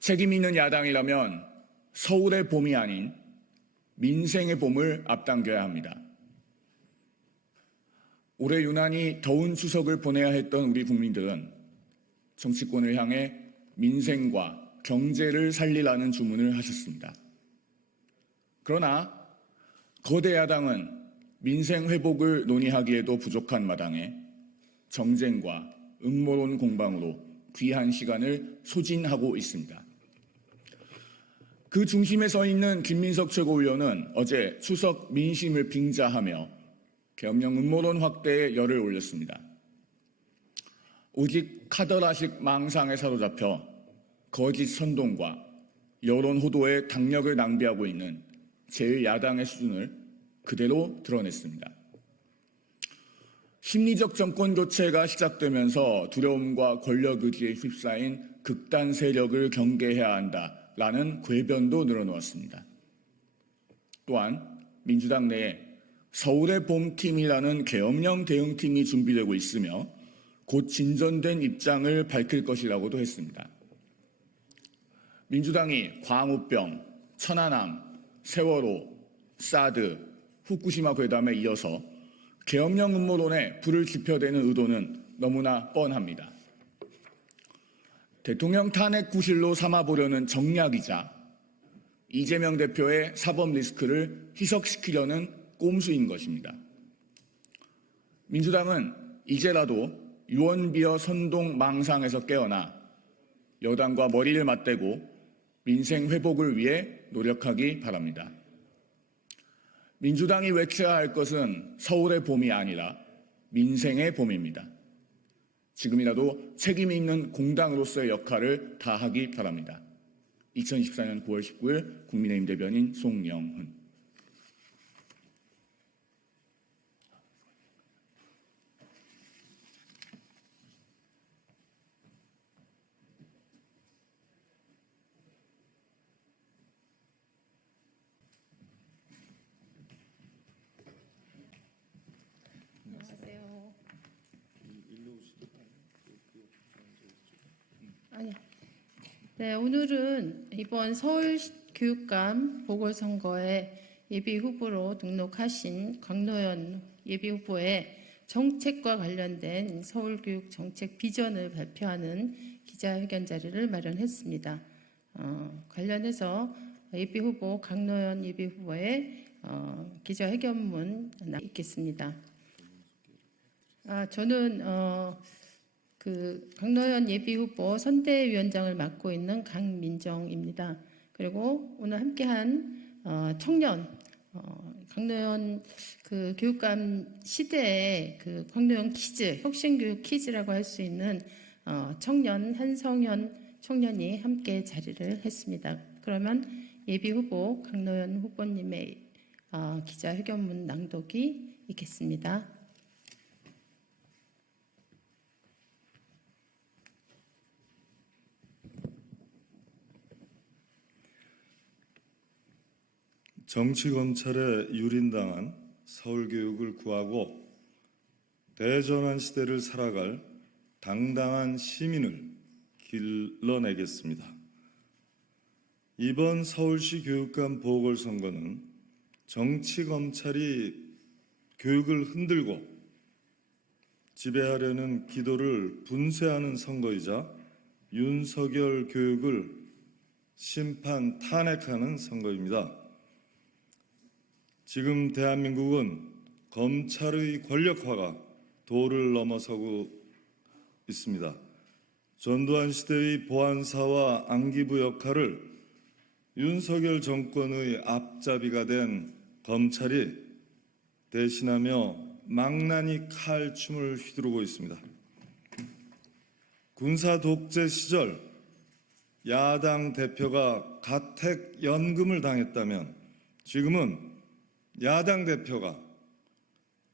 책임 있는 야당이라면 서울의 봄이 아닌 민생의 봄을 앞당겨야 합니다. 올해 유난히 더운 추석을 보내야 했던 우리 국민들은 정치권을 향해 민생과 경제를 살리라는 주문을 하셨습니다. 그러나 거대 야당은 민생 회복을 논의하기에도 부족한 마당에 정쟁과 음모론 공방으로 귀한 시간을 소진하고 있습니다. 그 중심에 서 있는 김민석 최고위원은 어제 추석 민심을 빙자하며 계엄령 음모론 확대에 열을 올렸습니다. 오직 카더라식 망상에 사로잡혀 거짓 선동과 여론 호도에 당력을 낭비하고 있는 제1야당의 수준을 그대로 드러냈습니다. 심리적 정권 교체가 시작되면서 두려움과 권력 의지에 휩싸인 극단 세력을 경계해야 한다라는 궤변도 늘어놓았습니다. 또한 민주당 내에 서울의 봄팀이라는 계엄령 대응팀이 준비되고 있으며 곧 진전된 입장을 밝힐 것이라고도 했습니다. 민주당이 광우병, 천안함, 세월호, 사드, 후쿠시마 괴담에 이어서 계엄령 음모론에 불을 지펴대는 의도는 너무나 뻔합니다. 대통령 탄핵 구실로 삼아보려는 정략이자 이재명 대표의 사법 리스크를 희석시키려는 꼼수인 것입니다. 민주당은 이제라도 유언비어 선동 망상에서 깨어나 여당과 머리를 맞대고 민생 회복을 위해 노력하기 바랍니다. 민주당이 외쳐야 할 것은 서울의 봄이 아니라 민생의 봄입니다. 지금이라도 책임 있는 공당으로서의 역할을 다하기 바랍니다. 2024년 9월 19일 국민의힘 대변인 송영훈. 네, 오늘은 이번 서울 교육감 보궐선거에 예비후보로 등록하신 강노연 예비후보의 정책과 관련된 서울교육정책 비전을 발표하는 기자회견 자리를 마련했습니다. 관련해서 예비후보 강노연 예비후보의 기자회견문 있겠습니다. 저는 그 강노연 예비후보 선대위원장을 맡고 있는 강민정입니다. 그리고 오늘 함께한 청년 강노연 그 교육감 시대의 그 강노연 키즈 혁신교육 키즈라고 할 수 있는 청년 한성현 청년이 함께 자리를 했습니다. 그러면 예비후보 강노연 후보님의 기자회견문 낭독이 있겠습니다. 정치검찰에 유린당한 서울교육을 구하고 대전환 시대를 살아갈 당당한 시민을 길러내겠습니다. 이번 서울시 교육감 보궐선거는 정치검찰이 교육을 흔들고 지배하려는 기도를 분쇄하는 선거이자 윤석열 교육을 심판 탄핵하는 선거입니다. 지금 대한민국은 검찰의 권력화가 도를 넘어서고 있습니다. 전두환 시대의 보안사와 안기부 역할을 윤석열 정권의 앞잡이가 된 검찰이 대신하며 망나니 칼춤을 휘두르고 있습니다. 군사 독재 시절 야당 대표가 가택연금을 당했다면 지금은 야당 대표가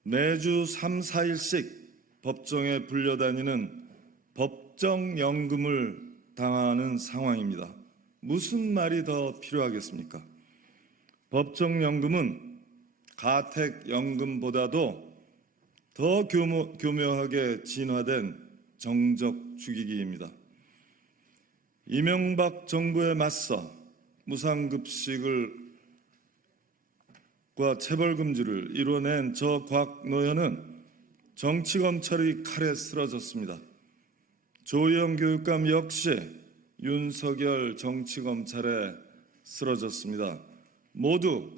매주 3, 4일씩 법정에 불려다니는 법정연금을 당하는 상황입니다. 무슨 말이 더 필요하겠습니까? 법정연금은 가택연금보다도 더 교묘하게 진화된 정적 죽이기입니다. 이명박 정부에 맞서 무상급식과 체벌금지를 이뤄낸 저 곽노연은 정치검찰의 칼에 쓰러졌습니다. 조희영 교육감 역시 윤석열 정치검찰에 쓰러졌습니다. 모두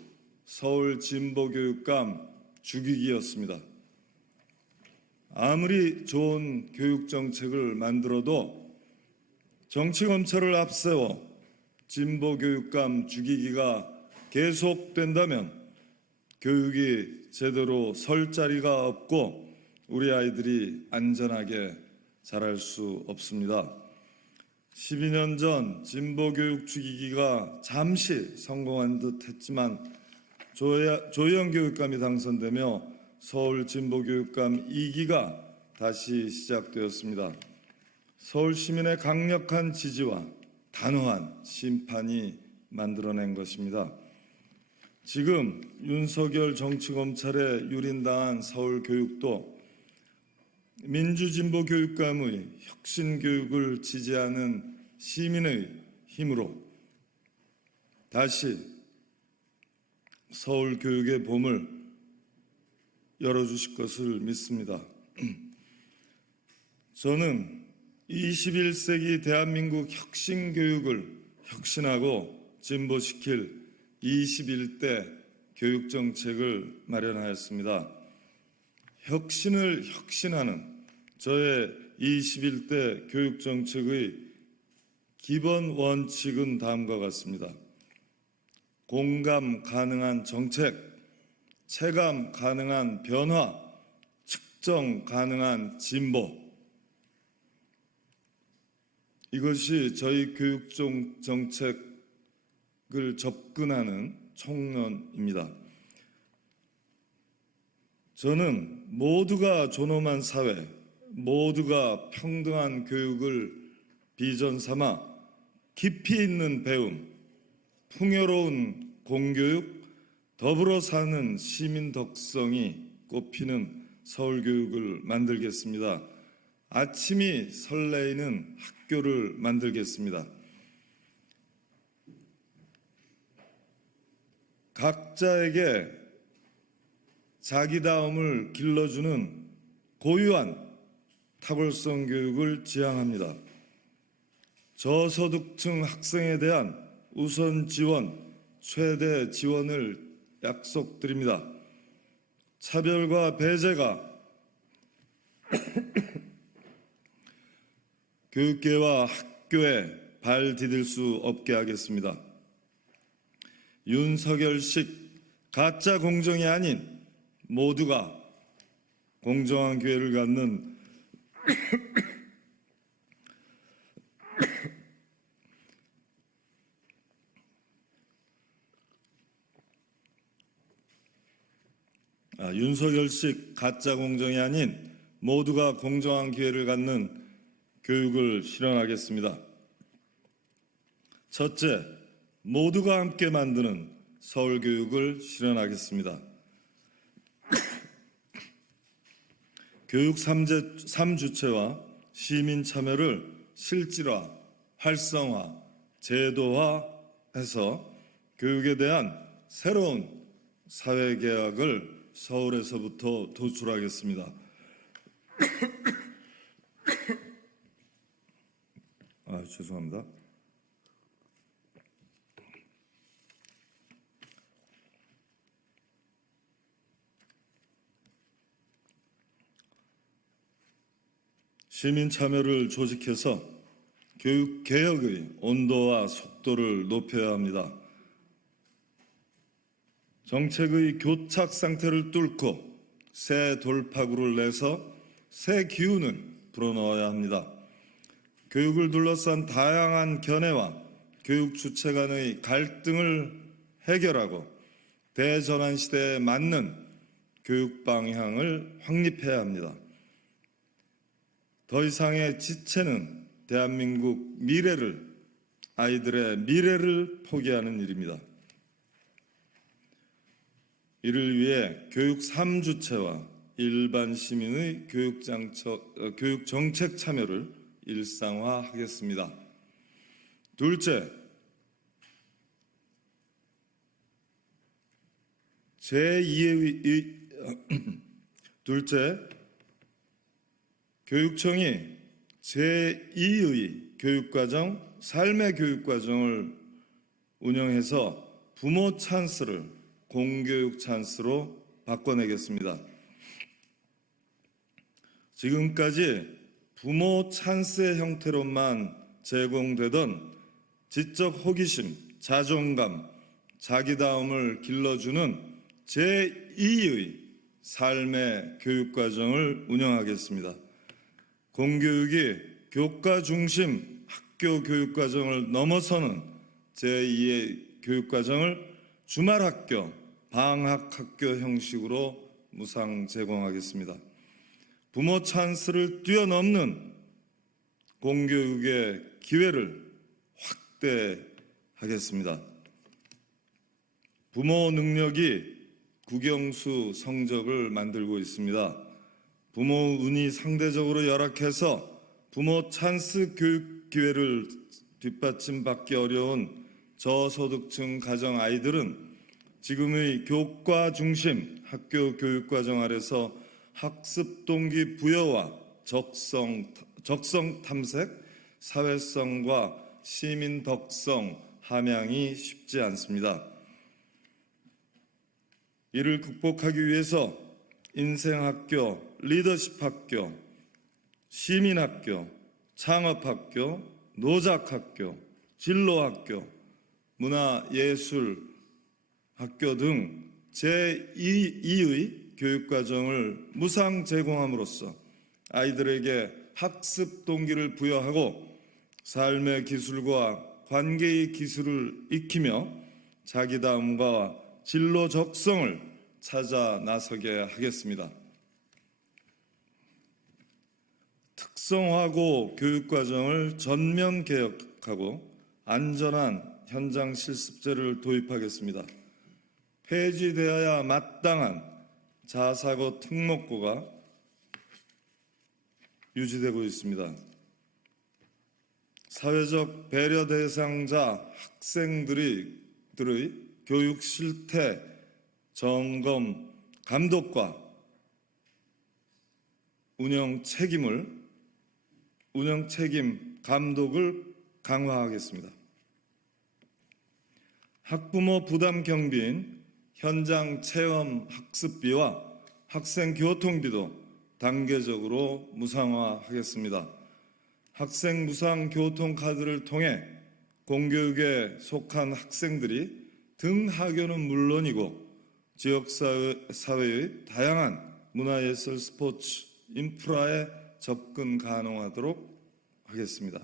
서울 진보교육감 죽이기였습니다. 아무리 좋은 교육정책을 만들어도 정치검찰을 앞세워 진보교육감 죽이기가 계속된다면 교육이 제대로 설 자리가 없고 우리 아이들이 안전하게 자랄 수 없습니다. 12년 전 진보교육 죽이기가 잠시 성공한 듯 했지만 조희영 교육감이 당선되며 서울 진보교육감 2기가 다시 시작되었습니다. 서울 시민의 강력한 지지와 단호한 심판이 만들어낸 것입니다. 지금 윤석열 정치검찰에 유린당한 서울교육도 민주진보 교육감의 혁신교육을 지지하는 시민의 힘으로 다시 서울교육의 봄을 열어주실 것을 믿습니다. 저는 21세기 대한민국 혁신교육을 혁신하고 진보시킬 21대 교육정책을 마련하였습니다. 혁신을 혁신하는 저의 21대 교육정책의 기본 원칙은 다음과 같습니다. 공감 가능한 정책, 체감 가능한 변화, 측정 가능한 진보. 이것이 저희 교육정책을 접근하는 총론입니다. 저는 모두가 존엄한 사회, 모두가 평등한 교육을 비전 삼아 깊이 있는 배움, 풍요로운 공교육, 더불어 사는 시민 덕성이 꽃피는 서울교육을 만들겠습니다. 아침이 설레이는 학교를 만들겠습니다. 각자에게 자기다움을 길러주는 고유한 탁월성 교육을 지향합니다. 저소득층 학생에 대한 우선 지원, 최대 지원을 약속드립니다. 차별과 배제가 교육계와 학교에 발 디딜 수 없게 하겠습니다. 윤석열식 가짜 공정이 아닌 모두가 공정한 기회를 갖는 윤석열식 가짜 공정이 아닌 모두가 공정한 기회를 갖는 교육을 실현하겠습니다. 첫째, 모두가 함께 만드는 서울교육을 실현하겠습니다. 교육 3주체와 시민 참여를 실질화, 활성화, 제도화해서 교육에 대한 새로운 사회계약을 서울에서부터 도출하겠습니다. 죄송합니다. 시민 참여를 조직해서 교육 개혁의 온도와 속도를 높여야 합니다. 정책의 교착 상태를 뚫고 새 돌파구를 내서 새 기운을 불어넣어야 합니다. 교육을 둘러싼 다양한 견해와 교육 주체 간의 갈등을 해결하고 대전환 시대에 맞는 교육 방향을 확립해야 합니다. 더 이상의 지체는 대한민국 미래를, 아이들의 미래를 포기하는 일입니다. 이를 위해 교육 3주체와 일반 시민의 교육 정책 참여를 일상화하겠습니다. 둘째, 교육청이 제2의 교육과정, 삶의 교육과정을 운영해서 부모 찬스를 공교육 찬스로 바꿔내겠습니다. 지금까지 부모 찬스의 형태로만 제공되던 지적 호기심, 자존감, 자기다움을 길러주는 제2의 삶의 교육과정을 운영하겠습니다. 공교육이 교과 중심 학교 교육과정을 넘어서는 제2의 교육과정을 주말학교, 방학학교 형식으로 무상 제공하겠습니다. 부모 찬스를 뛰어넘는 공교육의 기회를 확대하겠습니다. 부모 능력이 국영수 성적을 만들고 있습니다. 부모 운이 상대적으로 열악해서 부모 찬스 교육 기회를 뒷받침받기 어려운 저소득층 가정 아이들은 지금의 교과 중심 학교 교육과정 아래서 학습 동기 부여와 적성 탐색, 사회성과 시민 덕성 함양이 쉽지 않습니다. 이를 극복하기 위해서 인생학교, 리더십학교, 시민학교, 창업학교, 노작학교, 진로학교, 문화예술학교 등 제2의 교육과정을 무상 제공함으로써 아이들에게 학습 동기를 부여하고 삶의 기술과 관계의 기술을 익히며 자기다움과 진로 적성을 찾아 나서게 하겠습니다. 특성화고 교육과정을 전면 개혁하고 안전한 현장 실습제를 도입하겠습니다. 폐지되어야 마땅한 자사고 특목고가 유지되고 있습니다. 사회적 배려 대상자 학생들의 교육 실태 점검 감독과 운영 책임 감독을 강화하겠습니다. 학부모 부담 경비인 현장 체험 학습비와 학생 교통비도 단계적으로 무상화하겠습니다. 학생 무상 교통카드를 통해 공교육에 속한 학생들이 등하교는 물론이고 지역사회의 다양한 문화예술 스포츠 인프라에 접근 가능하도록 하겠습니다.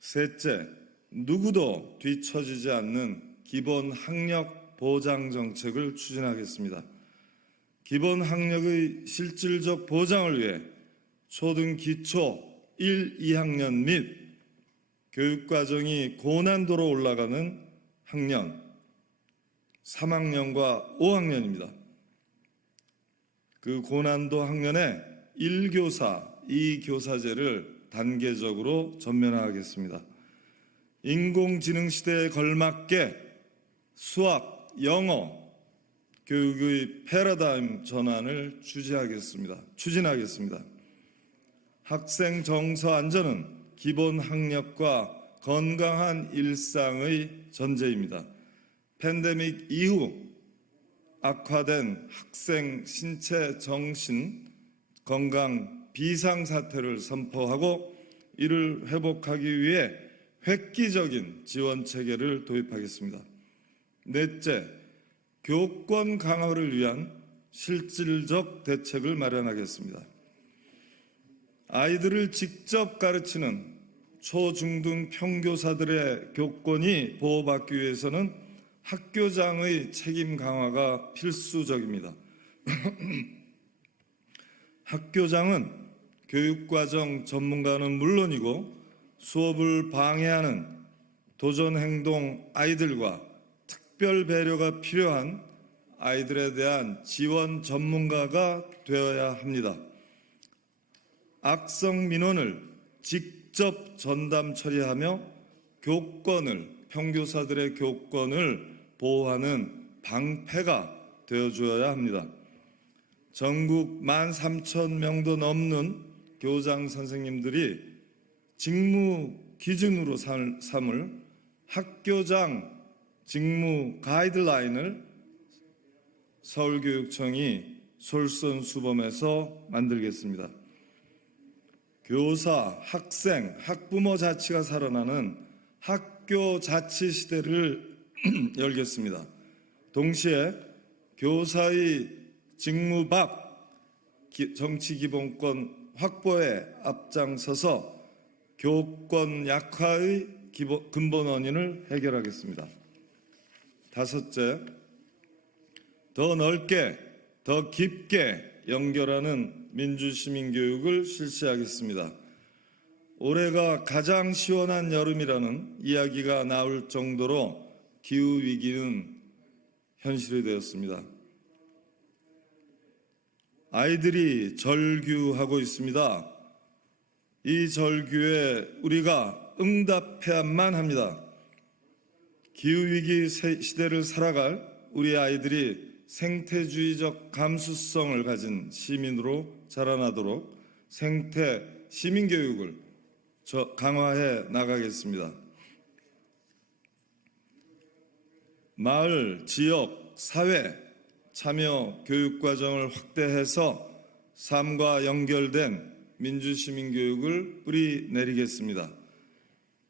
셋째, 누구도 뒤처지지 않는 기본 학력 보장 정책을 추진하겠습니다. 기본 학력의 실질적 보장을 위해 초등 기초 1, 2학년 및 교육과정이 고난도로 올라가는 학년 3학년과 5학년입니다. 그 고난도 학년에 1교사, 2교사제를 단계적으로 전면화하겠습니다. 인공지능 시대에 걸맞게 수학, 영어, 교육의 패러다임 전환을 추진하겠습니다. 학생 정서 안전은 기본 학력과 건강한 일상의 전제입니다. 팬데믹 이후 악화된 학생 신체 정신 건강 비상사태를 선포하고 이를 회복하기 위해 획기적인 지원 체계를 도입하겠습니다. 넷째, 교권 강화를 위한 실질적 대책을 마련하겠습니다. 아이들을 직접 가르치는 초중등 평교사들의 교권이 보호받기 위해서는 학교장의 책임 강화가 필수적입니다. 학교장은 교육과정 전문가는 물론이고 수업을 방해하는 도전행동 아이들과 특별 배려가 필요한 아이들에 대한 지원 전문가가 되어야 합니다. 악성 민원을 직접 전담 처리하며 평교사들의 교권을 보호하는 방패가 되어주어야 합니다. 전국 13,000명도 넘는 교장 선생님들이 직무 기준으로 삼을 학교장 직무 가이드라인을 서울교육청이 솔선수범해서 만들겠습니다. 교사, 학생, 학부모 자치가 살아나는 학교 자치 시대를 열겠습니다. 동시에 교사의 직무 밖 정치기본권 확보에 앞장서서 교권 약화의 근본 원인을 해결하겠습니다. 다섯째, 더 넓게, 더 깊게 연결하는 민주시민교육을 실시하겠습니다. 올해가 가장 시원한 여름이라는 이야기가 나올 정도로 기후위기는 현실이 되었습니다. 아이들이 절규하고 있습니다. 이 절규에 우리가 응답해야만 합니다. 기후위기 시대를 살아갈 우리 아이들이 생태주의적 감수성을 가진 시민으로 자라나도록 생태 시민교육을 강화해 나가겠습니다. 마을, 지역, 사회 참여 교육과정을 확대해서 삶과 연결된 민주시민교육을 뿌리내리겠습니다.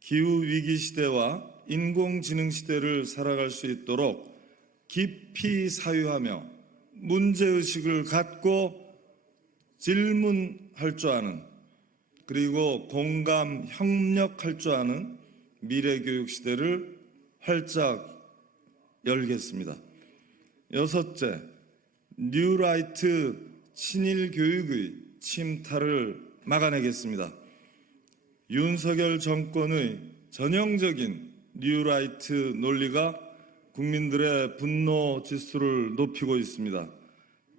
기후위기 시대와 인공지능 시대를 살아갈 수 있도록 깊이 사유하며 문제의식을 갖고 질문할 줄 아는 그리고 공감, 협력할 줄 아는 미래교육 시대를 활짝 열겠습니다. 여섯째, 뉴라이트 친일 교육의 침탈을 막아내겠습니다. 윤석열 정권의 전형적인 뉴라이트 논리가 국민들의 분노 지수를 높이고 있습니다.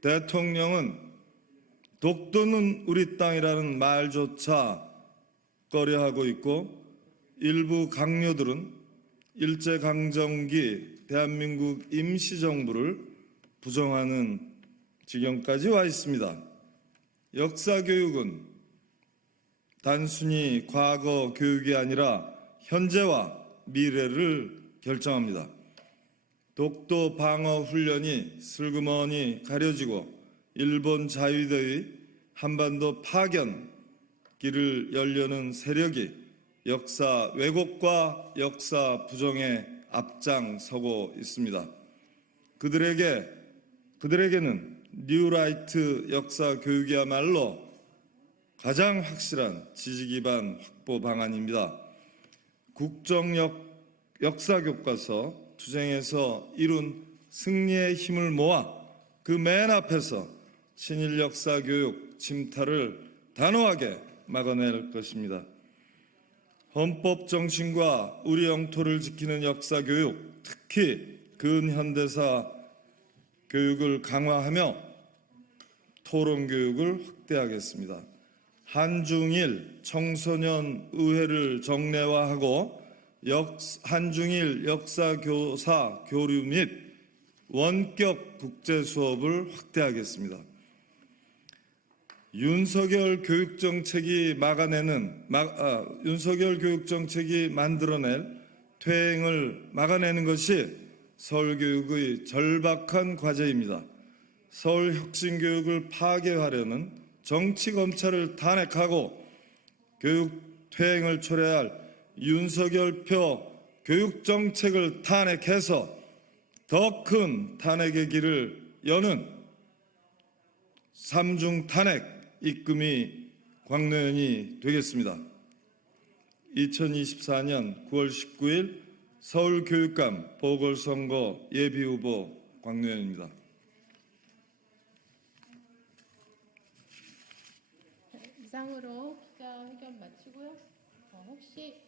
대통령은 독도는 우리 땅이라는 말조차 꺼려하고 있고 일부 강요들은 일제강점기 대한민국 임시정부를 부정하는 지경까지 와 있습니다. 역사교육은 단순히 과거 교육이 아니라 현재와 미래를 결정합니다. 독도 방어 훈련이 슬그머니 가려지고 일본 자위대의 한반도 파견 길을 열려는 세력이 역사 왜곡과 역사 부정에 앞장서고 있습니다. 그들에게는 뉴라이트 역사 교육이야말로 가장 확실한 지지 기반 확보 방안입니다. 역사 교과서 투쟁에서 이룬 승리의 힘을 모아 그 맨 앞에서 친일 역사 교육 침탈을 단호하게 막아낼 것입니다. 헌법 정신과 우리 영토를 지키는 역사 교육, 특히 근현대사 교육을 강화하며 토론 교육을 확대하겠습니다. 한중일 청소년 의회를 정례화하고 한중일 역사교사 교류 및 원격 국제 수업을 확대하겠습니다. 윤석열 교육정책이 만들어낼 퇴행을 막아내는 것이 서울교육의 절박한 과제입니다. 서울혁신교육을 파괴하려는 정치검찰을 탄핵하고 교육 퇴행을 초래할 윤석열표 교육정책을 탄핵해서 더 큰 탄핵의 길을 여는 삼중 탄핵 입금이 광노연이 되겠습니다. 2024년 9월 19일 서울교육감 보궐선거 예비후보 광노연입니다. 이상으로 기자회견 마치고요. 혹시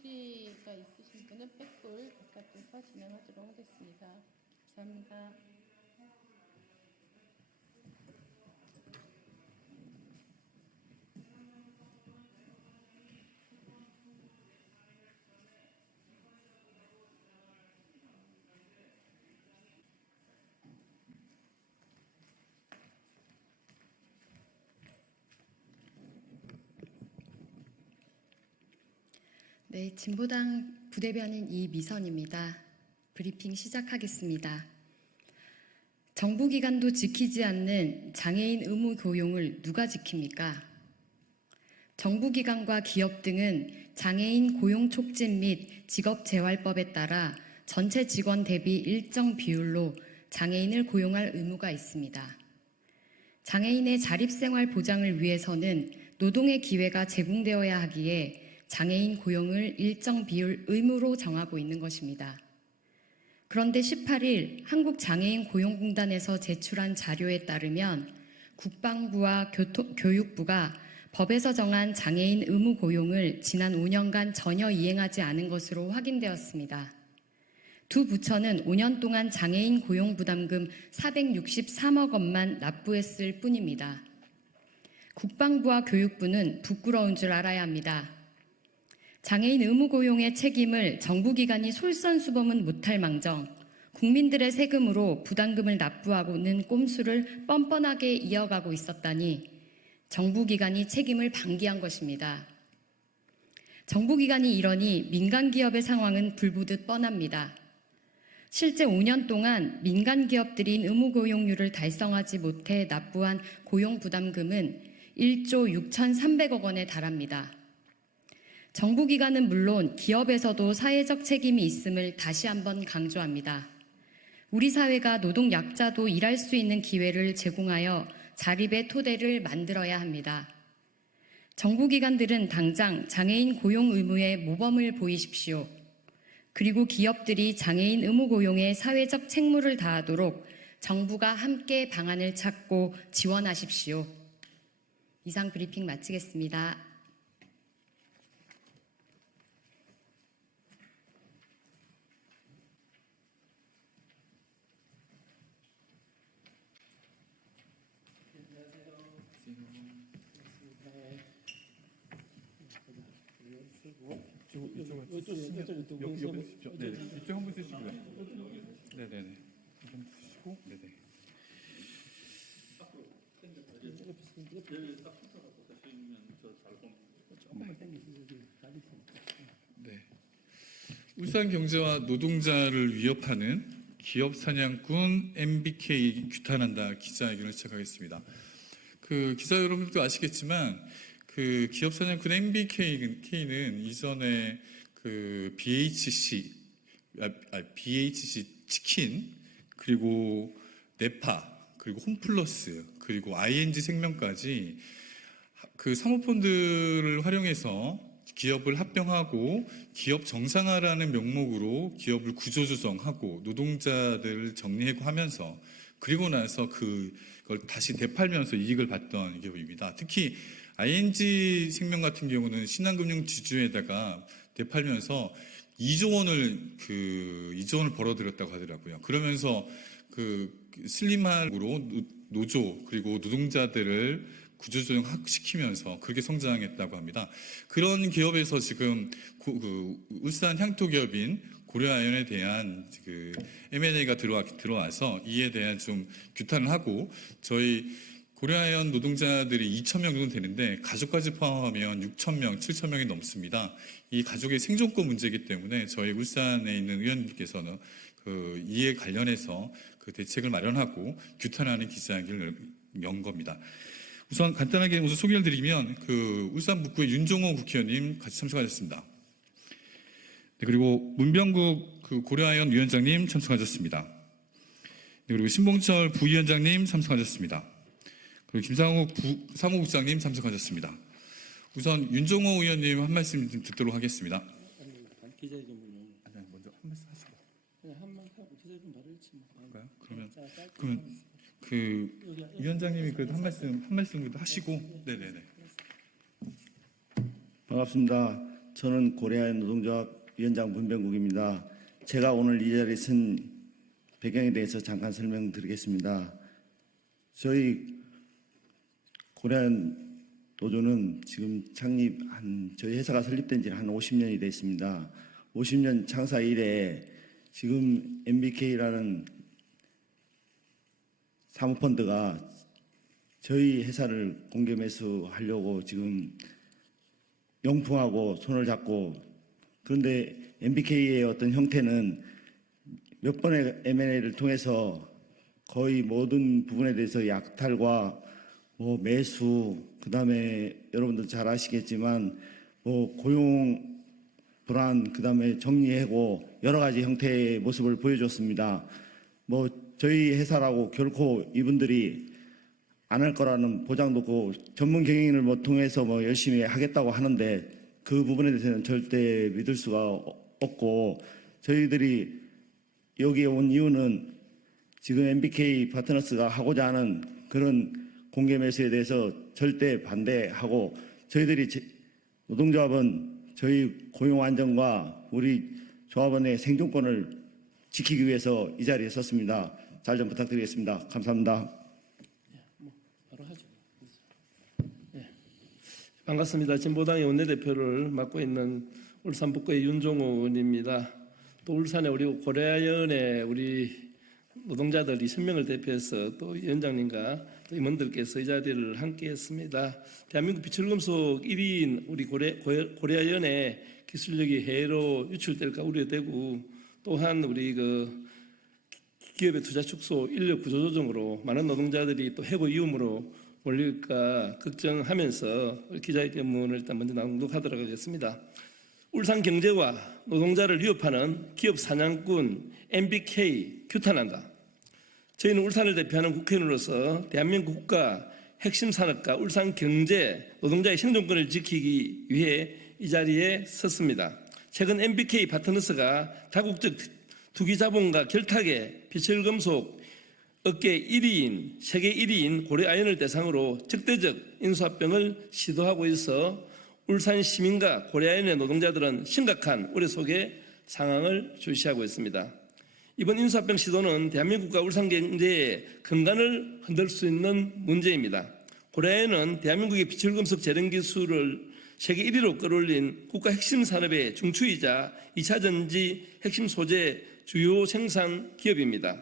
질의가 있으신 분은 백돌 바깥에서 진행하도록 하겠습니다. 감사합니다. 네, 진보당 부대변인 이미선입니다. 브리핑 시작하겠습니다. 정부기관도 지키지 않는 장애인 의무 고용을 누가 지킵니까? 정부기관과 기업 등은 장애인 고용 촉진 및 직업재활법에 따라 전체 직원 대비 일정 비율로 장애인을 고용할 의무가 있습니다. 장애인의 자립생활 보장을 위해서는 노동의 기회가 제공되어야 하기에 장애인 고용을 일정 비율 의무로 정하고 있는 것입니다. 그런데 18일 한국장애인 고용공단에서 제출한 자료에 따르면 국방부와 교육부가 법에서 정한 장애인 의무 고용을 지난 5년간 전혀 이행하지 않은 것으로 확인되었습니다. 두 부처는 5년 동안 장애인 고용 부담금 463억 원만 납부했을 뿐입니다. 국방부와 교육부는 부끄러운 줄 알아야 합니다. 장애인 의무 고용의 책임을 정부기관이 솔선수범은 못할 망정 국민들의 세금으로 부담금을 납부하고는 꼼수를 뻔뻔하게 이어가고 있었다니 정부기관이 책임을 방기한 것입니다. 정부기관이 이러니 민간기업의 상황은 불보듯 뻔합니다. 실제 5년 동안 민간기업들이 의무고용률을 달성하지 못해 납부한 고용부담금은 1조 6,300억 원에 달합니다. 정부기관은 물론 기업에서도 사회적 책임이 있음을 다시 한번 강조합니다. 우리 사회가 노동 약자도 일할 수 있는 기회를 제공하여 자립의 토대를 만들어야 합니다. 정부기관들은 당장 장애인 고용 의무에 모범을 보이십시오. 그리고 기업들이 장애인 의무 고용에 사회적 책무를 다하도록 정부가 함께 방안을 찾고 지원하십시오. 이상 브리핑 마치겠습니다. 이쪽 한번 쓰시고요. 네네네. 좀 쓰시고, 네네. 네. 울산 경제와 노동자를 위협하는 기업 사냥꾼 MBK 규탄한다 기자회견을 시작하겠습니다. 그 기자 여러분들도 아시겠지만 그 기업 사냥꾼 MBK는 이전에 그 BHC 치킨 그리고 네파 그리고 홈플러스 그리고 ING 생명까지 그 사모펀드를 활용해서 기업을 합병하고 기업 정상화라는 명목으로 기업을 구조조정하고 노동자들을 정리하고 하면서 그리고 나서 그걸 다시 되팔면서 이익을 봤던 기업입니다. 특히 ING 생명 같은 경우는 신한금융 지주에다가 되팔면서 2조 원을 벌어들였다고 하더라고요. 그러면서 그 슬림함으로 노조 그리고 노동자들을 구조조정 시키면서 그렇게 성장했다고 합니다. 그런 기업에서 지금 울산 향토 기업인 고려아연에 대한 그 M&A가 들어와서 이에 대한 좀 규탄을 하고 저희 고려아연 노동자들이 2,000명 정도 되는데 가족까지 포함하면 6,000명, 7,000명이 넘습니다. 이 가족의 생존권 문제이기 때문에 저희 울산에 있는 의원님께서는 이에 관련해서 그 대책을 마련하고 규탄하는 기자회견을 연 겁니다. 우선 간단하게 우선 소개를 드리면 그 울산 북구의 윤종호 국회의원님 같이 참석하셨습니다. 네, 그리고 문병국 그 고려아연 위원장님 참석하셨습니다. 네, 그리고 신봉철 부위원장님 참석하셨습니다. 그리고 김상욱 사무국장님 참석하셨습니다. 우선 윤종호 의원님 한 말씀 좀 듣도록 하겠습니다. 먼저 한 말씀 하시고. 그러면 그 위원장님이 그래도 한 말씀 하시고, 네네네. 반갑습니다. 저는 고려아연 노동조합 위원장 문병국입니다. 제가 오늘 이 자리에 선 배경에 대해서 잠깐 설명드리겠습니다. 저희 고려아연 노조는 지금 저희 회사가 설립된 지는 한 50년이 됐습니다. 50년 창사 이래 지금 MBK라는 사모펀드가 저희 회사를 공개 매수하려고 지금 영풍하고 손을 잡고, 그런데 MBK의 어떤 형태는 몇 번의 M&A를 통해서 거의 모든 부분에 대해서 약탈과 매수, 그다음에 여러분들 잘 아시겠지만 고용 불안, 그다음에 정리해고 여러 가지 형태의 모습을 보여줬습니다. 저희 회사라고 결코 이분들이 안 할 거라는 보장도 없고 전문 경영인을 통해서 열심히 하겠다고 하는데 그 부분에 대해서는 절대 믿을 수가 없고, 저희들이 여기에 온 이유는 지금 MBK 파트너스가 하고자 하는 그런 공개 매수에 대해서 절대 반대하고, 저희들이 노동조합은 저희 고용 안정과 우리 조합원의 생존권을 지키기 위해서 이 자리에 섰습니다. 잘 좀 부탁드리겠습니다. 감사합니다. 반갑습니다. 진보당의 원내대표를 맡고 있는 울산 북구의 윤종호 의원입니다. 또 울산의 우리 고려아연의 우리 노동자들 2000명을 대표해서 또 위원장님과 또 임원들께서 이 자리를 함께했습니다. 대한민국 비철금속 1위인 우리 고려아연의 기술력이 해외로 유출될까 우려되고, 또한 우리 기업의 투자 축소, 인력 구조 조정으로 많은 노동자들이 또 해고 이음으로 몰릴까 걱정하면서 기자회견문을 일단 먼저 낭독하도록 하겠습니다. 울산 경제와 노동자를 위협하는 기업 사냥꾼 MBK 규탄한다. 저희는 울산을 대표하는 국회의원으로서 대한민국 국가 핵심 산업과 울산 경제 노동자의 생존권을 지키기 위해 이 자리에 섰습니다. 최근 MBK 파트너스가 다국적 투기자본과 결탁에 비철금속 업계 1위인, 세계 1위인 고려아연을 대상으로 적대적 인수합병을 시도하고 있어 울산 시민과 고려아연의 노동자들은 심각한 우려 속에 상황을 주시하고 있습니다. 이번 인수합병 시도는 대한민국과 울산 경제의 근간을 흔들 수 있는 문제입니다. 고려아연은 대한민국의 비철금속 재련 기술을 세계 1위로 끌어올린 국가 핵심 산업의 중추이자 2차 전지 핵심 소재 주요 생산 기업입니다.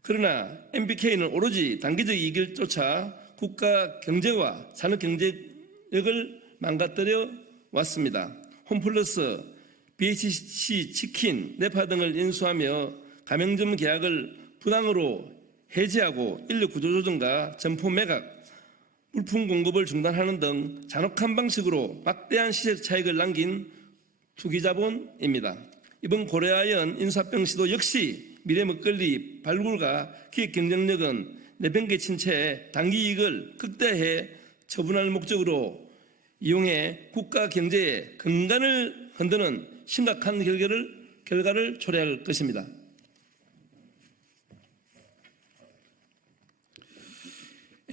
그러나 MBK는 오로지 단기적 이익을 쫓아 국가 경제와 산업 경제력을 망가뜨려 왔습니다. 홈플러스, BHC 치킨, 네파 등을 인수하며 가맹점 계약을 부당으로 해지하고 인력 구조 조정과 점포 매각, 물품 공급을 중단하는 등 잔혹한 방식으로 막대한 시세 차익을 남긴 투기자본입니다. 이번 고려아연 인수합병 시도 역시 미래 먹거리 발굴과 기획 경쟁력은 내변개친 채 단기 이익을 극대화해 처분할 목적으로 이용해 국가 경제의 근간을 흔드는 심각한 결과를 초래할 것입니다.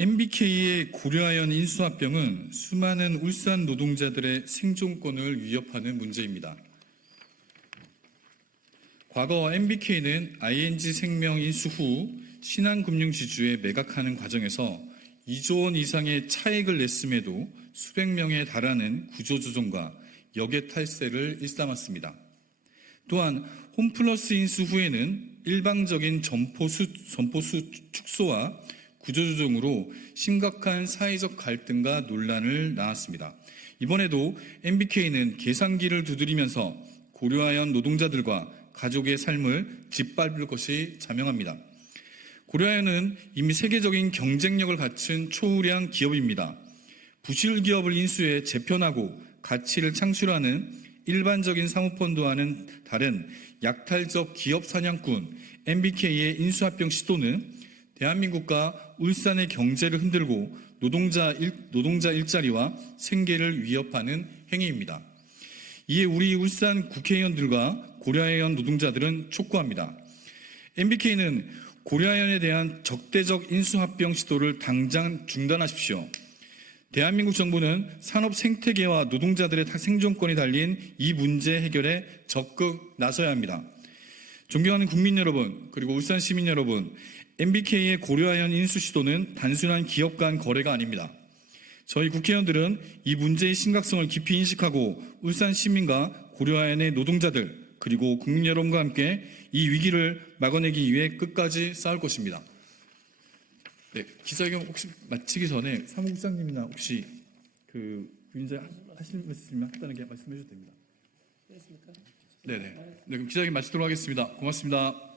MBK의 고려아연 인수합병은 수많은 울산 노동자들의 생존권을 위협하는 문제입니다. 과거 MBK는 ING 생명 인수 후 신한금융지주에 매각하는 과정에서 2조 원 이상의 차익을 냈음에도 수백 명에 달하는 구조조정과 역의 탈세를 일삼았습니다. 또한 홈플러스 인수 후에는 일방적인 점포수 축소와 구조조정으로 심각한 사회적 갈등과 논란을 낳았습니다. 이번에도 MBK는 계산기를 두드리면서 고려아연 노동자들과 가족의 삶을 짓밟을 것이 자명합니다. 고려아연은 이미 세계적인 경쟁력을 갖춘 초우량 기업입니다. 부실 기업을 인수해 재편하고 가치를 창출하는 일반적인 사모펀드와는 다른 약탈적 기업 사냥꾼 MBK의 인수합병 시도는 대한민국과 울산의 경제를 흔들고 노동자 일자리와 생계를 위협하는 행위입니다. 이에 우리 울산 국회의원들과 고려아연 노동자들은 촉구합니다. MBK는 고려아연에 대한 적대적 인수합병 시도를 당장 중단하십시오. 대한민국 정부는 산업 생태계와 노동자들의 생존권이 달린 이 문제 해결에 적극 나서야 합니다. 존경하는 국민 여러분, 그리고 울산 시민 여러분, MBK의 고려아연 인수 시도는 단순한 기업 간 거래가 아닙니다. 저희 국회의원들은 이 문제의 심각성을 깊이 인식하고 울산 시민과 고려아연의 노동자들 그리고 국민 여러분과 함께 이 위기를 막아내기 위해 끝까지 싸울 것입니다. 네, 기자회견 혹시 마치기 전에 사무국장님이나 혹시 부인자 하실 말씀 있다는 게 말씀해 주셔도 됩니다. 네네. 네, 그럼 기자회견 마치도록 하겠습니다. 고맙습니다.